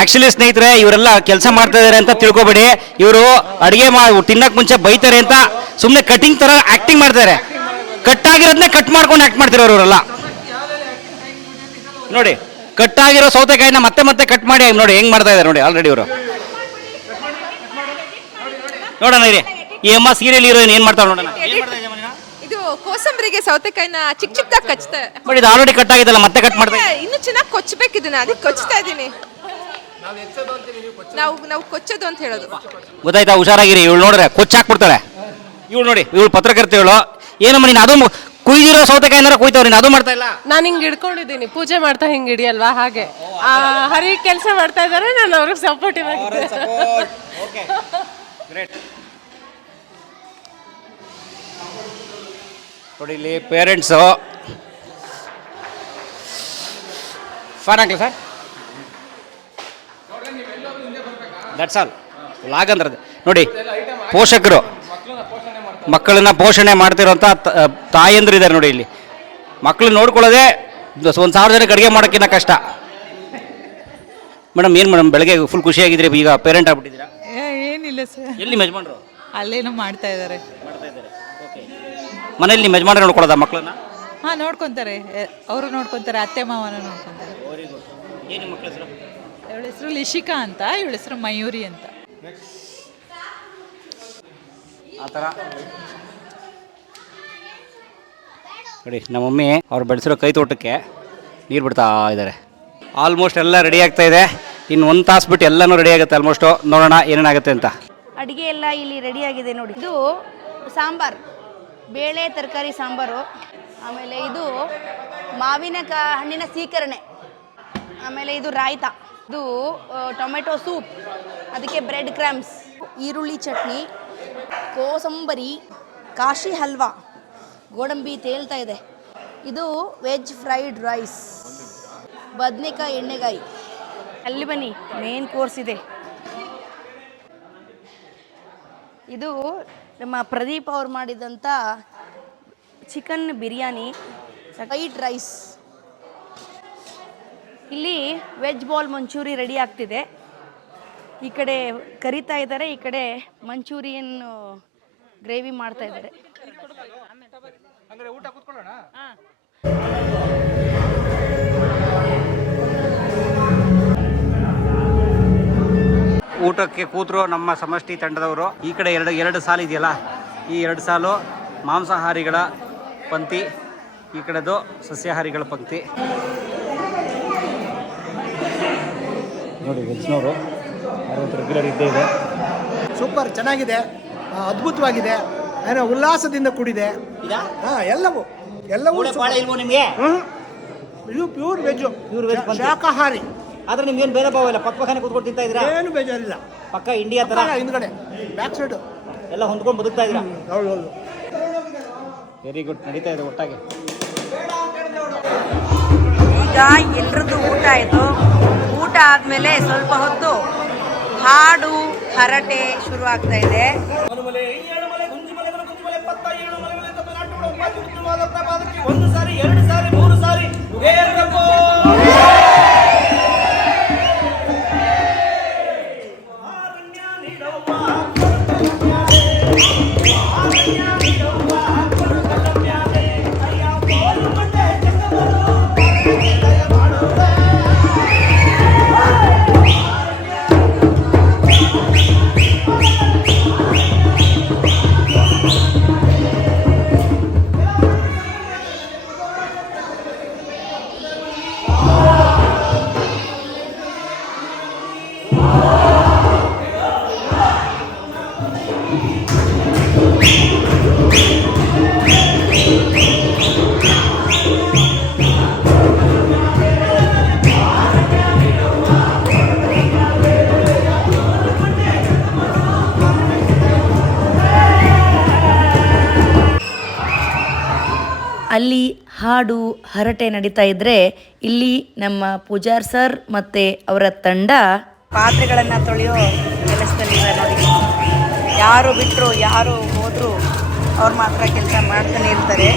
ಆಕ್ಚುಲಿ ಸ್ನೇಹಿತರೆ, ಇವರೆಲ್ಲ ಕೆಲಸ ಮಾಡ್ತಾ ಇದಾರೆ ಅಂತ ತಿಳ್ಕೊಬೇಡಿ. ಇವರು ಅಡುಗೆ ತಿನ್ನಕ್ ಮುಂಚೆ ಬೈತಾರೆ ಅಂತ ಸುಮ್ಮನೆ ಕಟಿಂಗ್ ತರ ಆಕ್ಟಿಂಗ್ ಮಾಡ್ತಾರೆ. ಕಟ್ ಆಗಿರೋದನ್ನೇ ಕಟ್ ಮಾಡ್ಕೊಂಡು ಆಕ್ಟ್ ಮಾಡ್ತಿರೋರು ಇವರೆಲ್ಲ. ನೋಡಿ, ಕಟ್ ಆಗಿರೋ ಸೌತೆಕಾಯಿನ ಮತ್ತೆ ಕಟ್ ಮಾಡಿ ನೋಡಿ ಹೆಂಗ್ ಮಾಡ್ತಾ ಇದ್ದಾರೆ ನೋಡಿ ಆಲ್ರೆಡಿ ಇವರು. ನೋಡೋಣ ಇರಿ, ಈ ಅಮ್ಮ ಸೀರಿಯಲ್ ಹೀರೋಯಿನ್ ಏನ್ ಮಾಡ್ತಾಳೆ ನೋಡೋಣ. ಇದು ಕೋಸಂಬರಿಗೆ ಸೌತೆಕಾಯಿನ ಚಿಕ್ಕದಾಗಿ ಕಚ್ತೆ. ಬಟ್ ಇದು ಆಲ್ರೆಡಿ ಕಟ್ ಆಗಿದಲ್ಲ, ಮತ್ತೆ ಕಟ್ ಮಾಡ್ತಾ ಇನ್ನು ಚೆನ್ನಾಗಿ ಕೊಚ್ಚಬೇಕು ಇದನ್ನ, ಅದಕ್ಕೆ ಕೊಚ್ತಾ ಇದ್ದೀನಿ. ನಾವು ಕೊಚ್ಚೋದು ಅಂತ ಹೇಳೋದು. ಗೊತ್ತಾಯ್ತಾ? ಹುಷಾರಾಗಿರಿ. ಇವಳು ನೋಡ್ರೆ ಕೊಚ್ಚಾಕ್ಬಿಡ್ತಾಳೆ. ಇವಳು ನೋಡಿ, ಇವಳು ಪತ್ರಕರ್ತೆ. ಇವಳು ಏನಮ್ಮ ನೀನು ಅದು ಕುಯ್ದಿರೋ ಸೌತೆಕಾಯಿನಾರ ಕುಯ್ತಾವ್ರಿ, ಅದು ಮಾಡ್ತಾ ಇಲ್ಲ. ನಾನು ಹಿಂಗೆ ಹಿಡ್ಕೊಂಡಿದ್ದೀನಿ, ಪೂಜೆ ಮಾಡ್ತಾ ಹಿಂಗೆ ಹಿಡಿಯಲ್ವಾ, ಹಾಗೆ ಹರಿ ಕೆಲಸ ಮಾಡ್ತಾ ಇದ್ದಾರೆ. ನಾನು ಅವ್ರಿಗೆ ಸಪೋರ್ಟಿವ್ ಆಗಿದೆ. ನೋಡಿ ಇಲ್ಲಿ ಪೇರೆಂಟ್ಸು ಫಾನ್ ಹಾಕ್ಲಿ ಸರ್. That's all. ಲಾಗಂದ್ರೆ ನೋಡಿ, ಪೋಷಕರು ಮಕ್ಕಳನ್ನ ಪೋಷಣೆ ಮಾಡ್ತಿರೋಂಥ ತಾಯಂದ್ರು ಇದ್ದಾರೆ ನೋಡಿ ಇಲ್ಲಿ. ಮಕ್ಕಳು ನೋಡ್ಕೊಳ್ಳೋದೇ 1,000 ಜನಕ್ಕೆ ಅಡುಗೆ ಮಾಡೋಕ್ಕಿಂತ ಕಷ್ಟ. ಮೇಡಮ್, ಏನು ಮೇಡಮ್ ಬೆಳಗ್ಗೆ ಫುಲ್ ಖುಷಿಯಾಗಿದ್ರಿ, ಈಗ ಪೇರೆಂಟ್ ಆಗ್ಬಿಟ್ಟಿದ್ದೀರಾ? ಏನಿಲ್ಲ ಸರ್, ಎಲ್ಲಿ ಯಜಮಾನ್ರು? ಅಲ್ಲೇನೋ ಮಾಡ್ತಾ ಇದ್ದಾರೆ. ಮನೇಲಿ ನಿಮ್ಮ ಯಜಮಾನ್ರೆ ನೋಡ್ಕೊಳ್ಳೋದಾ ಮಕ್ಕಳನ್ನ? ಹಾಂ, ನೋಡ್ಕೊತಾರೆ. ಅವರು ನೋಡ್ಕೊತಾರೆ, ಅತ್ತೆ ಮಾವನ ನೋಡ್ಕೊತಾರೆ. ಏನು ಮಕ್ಕಳ ಹೆಸರು? ಇವಳ ಹೆಸರು ಲಿಶಿಕಾ ಅಂತ, ಇವಳ ಹೆಸರು ಮಯೂರಿ ಅಂತ. ಆ ಥರ ನೋಡಿ, ನಮ್ಮ ಮಮ್ಮಿ ಅವ್ರು ಬೆಳೆಸಿರೋ ಕೈ ತೋಟಕ್ಕೆ ನೀರು ಬಿಡ್ತಾ ಇದ್ದಾರೆ. ಆಲ್ಮೋಸ್ಟ್ ಎಲ್ಲ ರೆಡಿ ಆಗ್ತಾ ಇದೆ. ಇನ್ನು 1 ತಾಸು ಬಿಟ್ಟು ಎಲ್ಲನೂ ರೆಡಿ ಆಗುತ್ತೆ ಆಲ್ಮೋಸ್ಟು. ನೋಡೋಣ ಏನೇನಾಗುತ್ತೆ ಅಂತ. ಅಡುಗೆ ಎಲ್ಲ ಇಲ್ಲಿ ರೆಡಿ ಆಗಿದೆ ನೋಡಿ. ಇದು ಸಾಂಬಾರ್, ಬೇಳೆ ತರಕಾರಿ ಸಾಂಬಾರು. ಆಮೇಲೆ ಇದು ಮಾವಿನ ಹಣ್ಣಿನ ಸೀಕರಣೆ. ಆಮೇಲೆ ಇದು ರಾಯ್ತ. ಇದು ಟೊಮೆಟೊ ಸೂಪ್, ಅದಕ್ಕೆ ಬ್ರೆಡ್ ಕ್ರಮ್ಸ್, ಈರುಳ್ಳಿ ಚಟ್ನಿ, ಕೋಸಂಬರಿ, ಕಾಶಿ ಹಲ್ವಾ, ಗೋಡಂಬಿ ತೇಲ್ತಾ ಇದೆ. ಇದು ವೆಜ್ ಫ್ರೈಡ್ ರೈಸ್, ಬದನೆಕಾಯಿ ಎಣ್ಣೆಗಾಯಿ. ಅಲ್ಲಿ ಬನ್ನಿ, ಮೇನ್ ಕೋರ್ಸ್ ಇದೆ. ಇದು ನಮ್ಮ ಪ್ರದೀಪ್ ಅವ್ರು ಮಾಡಿದಂಥ ಚಿಕನ್ ಬಿರಿಯಾನಿ, ವೈಟ್ ರೈಸ್. ಇಲ್ಲಿ ವೆಜ್ ಬಾಲ್ ಮಂಚೂರಿ ರೆಡಿ ಆಗ್ತಿದೆ. ಈ ಕಡೆ ಕರಿತಾ ಇದ್ದಾರೆ, ಈ ಕಡೆ ಮಂಚೂರಿಯನ್ ಗ್ರೇವಿ ಮಾಡ್ತಾ ಇದ್ದಾರೆ. ಊಟಕ್ಕೆ ಕೂತರು ನಮ್ಮ ಸಮಷ್ಟಿ ತಂಡದವರು. ಈ ಕಡೆ ಎರಡು ಸಾಲು ಇದೆಯಲ್ಲ, ಈ 2 ಸಾಲು ಮಾಂಸಾಹಾರಿಗಳ ಪಂಕ್ತಿ, ಈ ಕಡೆದು ಸಸ್ಯಾಹಾರಿಗಳ ಪಂಕ್ತಿ. ನೋಡಿ, ವೆಜ್ನವರು ರೆಗ್ಯುಲರ್ ಇದ್ದೇ ಇದೆ. ಸೂಪರ್, ಚೆನ್ನಾಗಿದೆ, ಅದ್ಭುತವಾಗಿದೆ, ಏನೋ ಉಲ್ಲಾಸದಿಂದ ಕೂಡಿದೆ. ಹಾಂ, ಎಲ್ಲವೂ ನಿಮಗೆ ಇದು ಪ್ಯೂರ್ ವೆಜ್ಜು, ಶಾಕಾಹಾರಿ. ಆದ್ರೆ ನಿಮ್ಗೇನು ಬೇರೆ ಭಾವ ಇಲ್ಲ, ಪಕ್ಕನೆ ಕೂತ್ಕೊಂಡು ತಿಂತಾ ಇದ್ದೀರಾ? ಏನು ಬೇಜಾರಿಲ್ಲ. ಪಕ್ಕ ಇಂಡಿಯಾ ತರ ಹಿಂದ್ಗಡೆ ಬ್ಯಾಕ್ ಸೈಡು ಎಲ್ಲ ಹೊಂದ್ಕೊಂಡು ಬದುಕ್ತಾ ಇದ್ದೀರಾ? ಹೌದು. ವೆರಿ ಗುಡ್, ನಡೀತಾ ಇದೆ ಒಟ್ಟಾಗಿ. ಈಗ ಎಲ್ರದ್ದು ಊಟ ಆಯಿತು. ಊಟ ಆದಮೇಲೆ ಸ್ವಲ್ಪ ಹೊತ್ತು ಹಾಡು ಹರಟೆ ಶುರು ಆಗ್ತಾ ಇದೆ. ಅಲ್ಲಿ ಹಾಡು ಹರಟೆ ನಡೀತಾ ಇದ್ರೆ ಇಲ್ಲಿ ನಮ್ಮ ಪೂಜಾರ್ ಸರ್ ಮತ್ತೆ ಅವರ ತಂಡ ಪಾತ್ರೆಗಳನ್ನು ತೊಳೆಯೋ ಕೆಲಸದಲ್ಲಿ ನೋಡಿ. ಯಾರು ಬಿಟ್ಟರು ಯಾರು ಹೋದ್ರು ಅವ್ರು ಮಾತ್ರ ಕೆಲಸ ಮಾಡ್ತಾನೆ ಇರ್ತಾರೆ.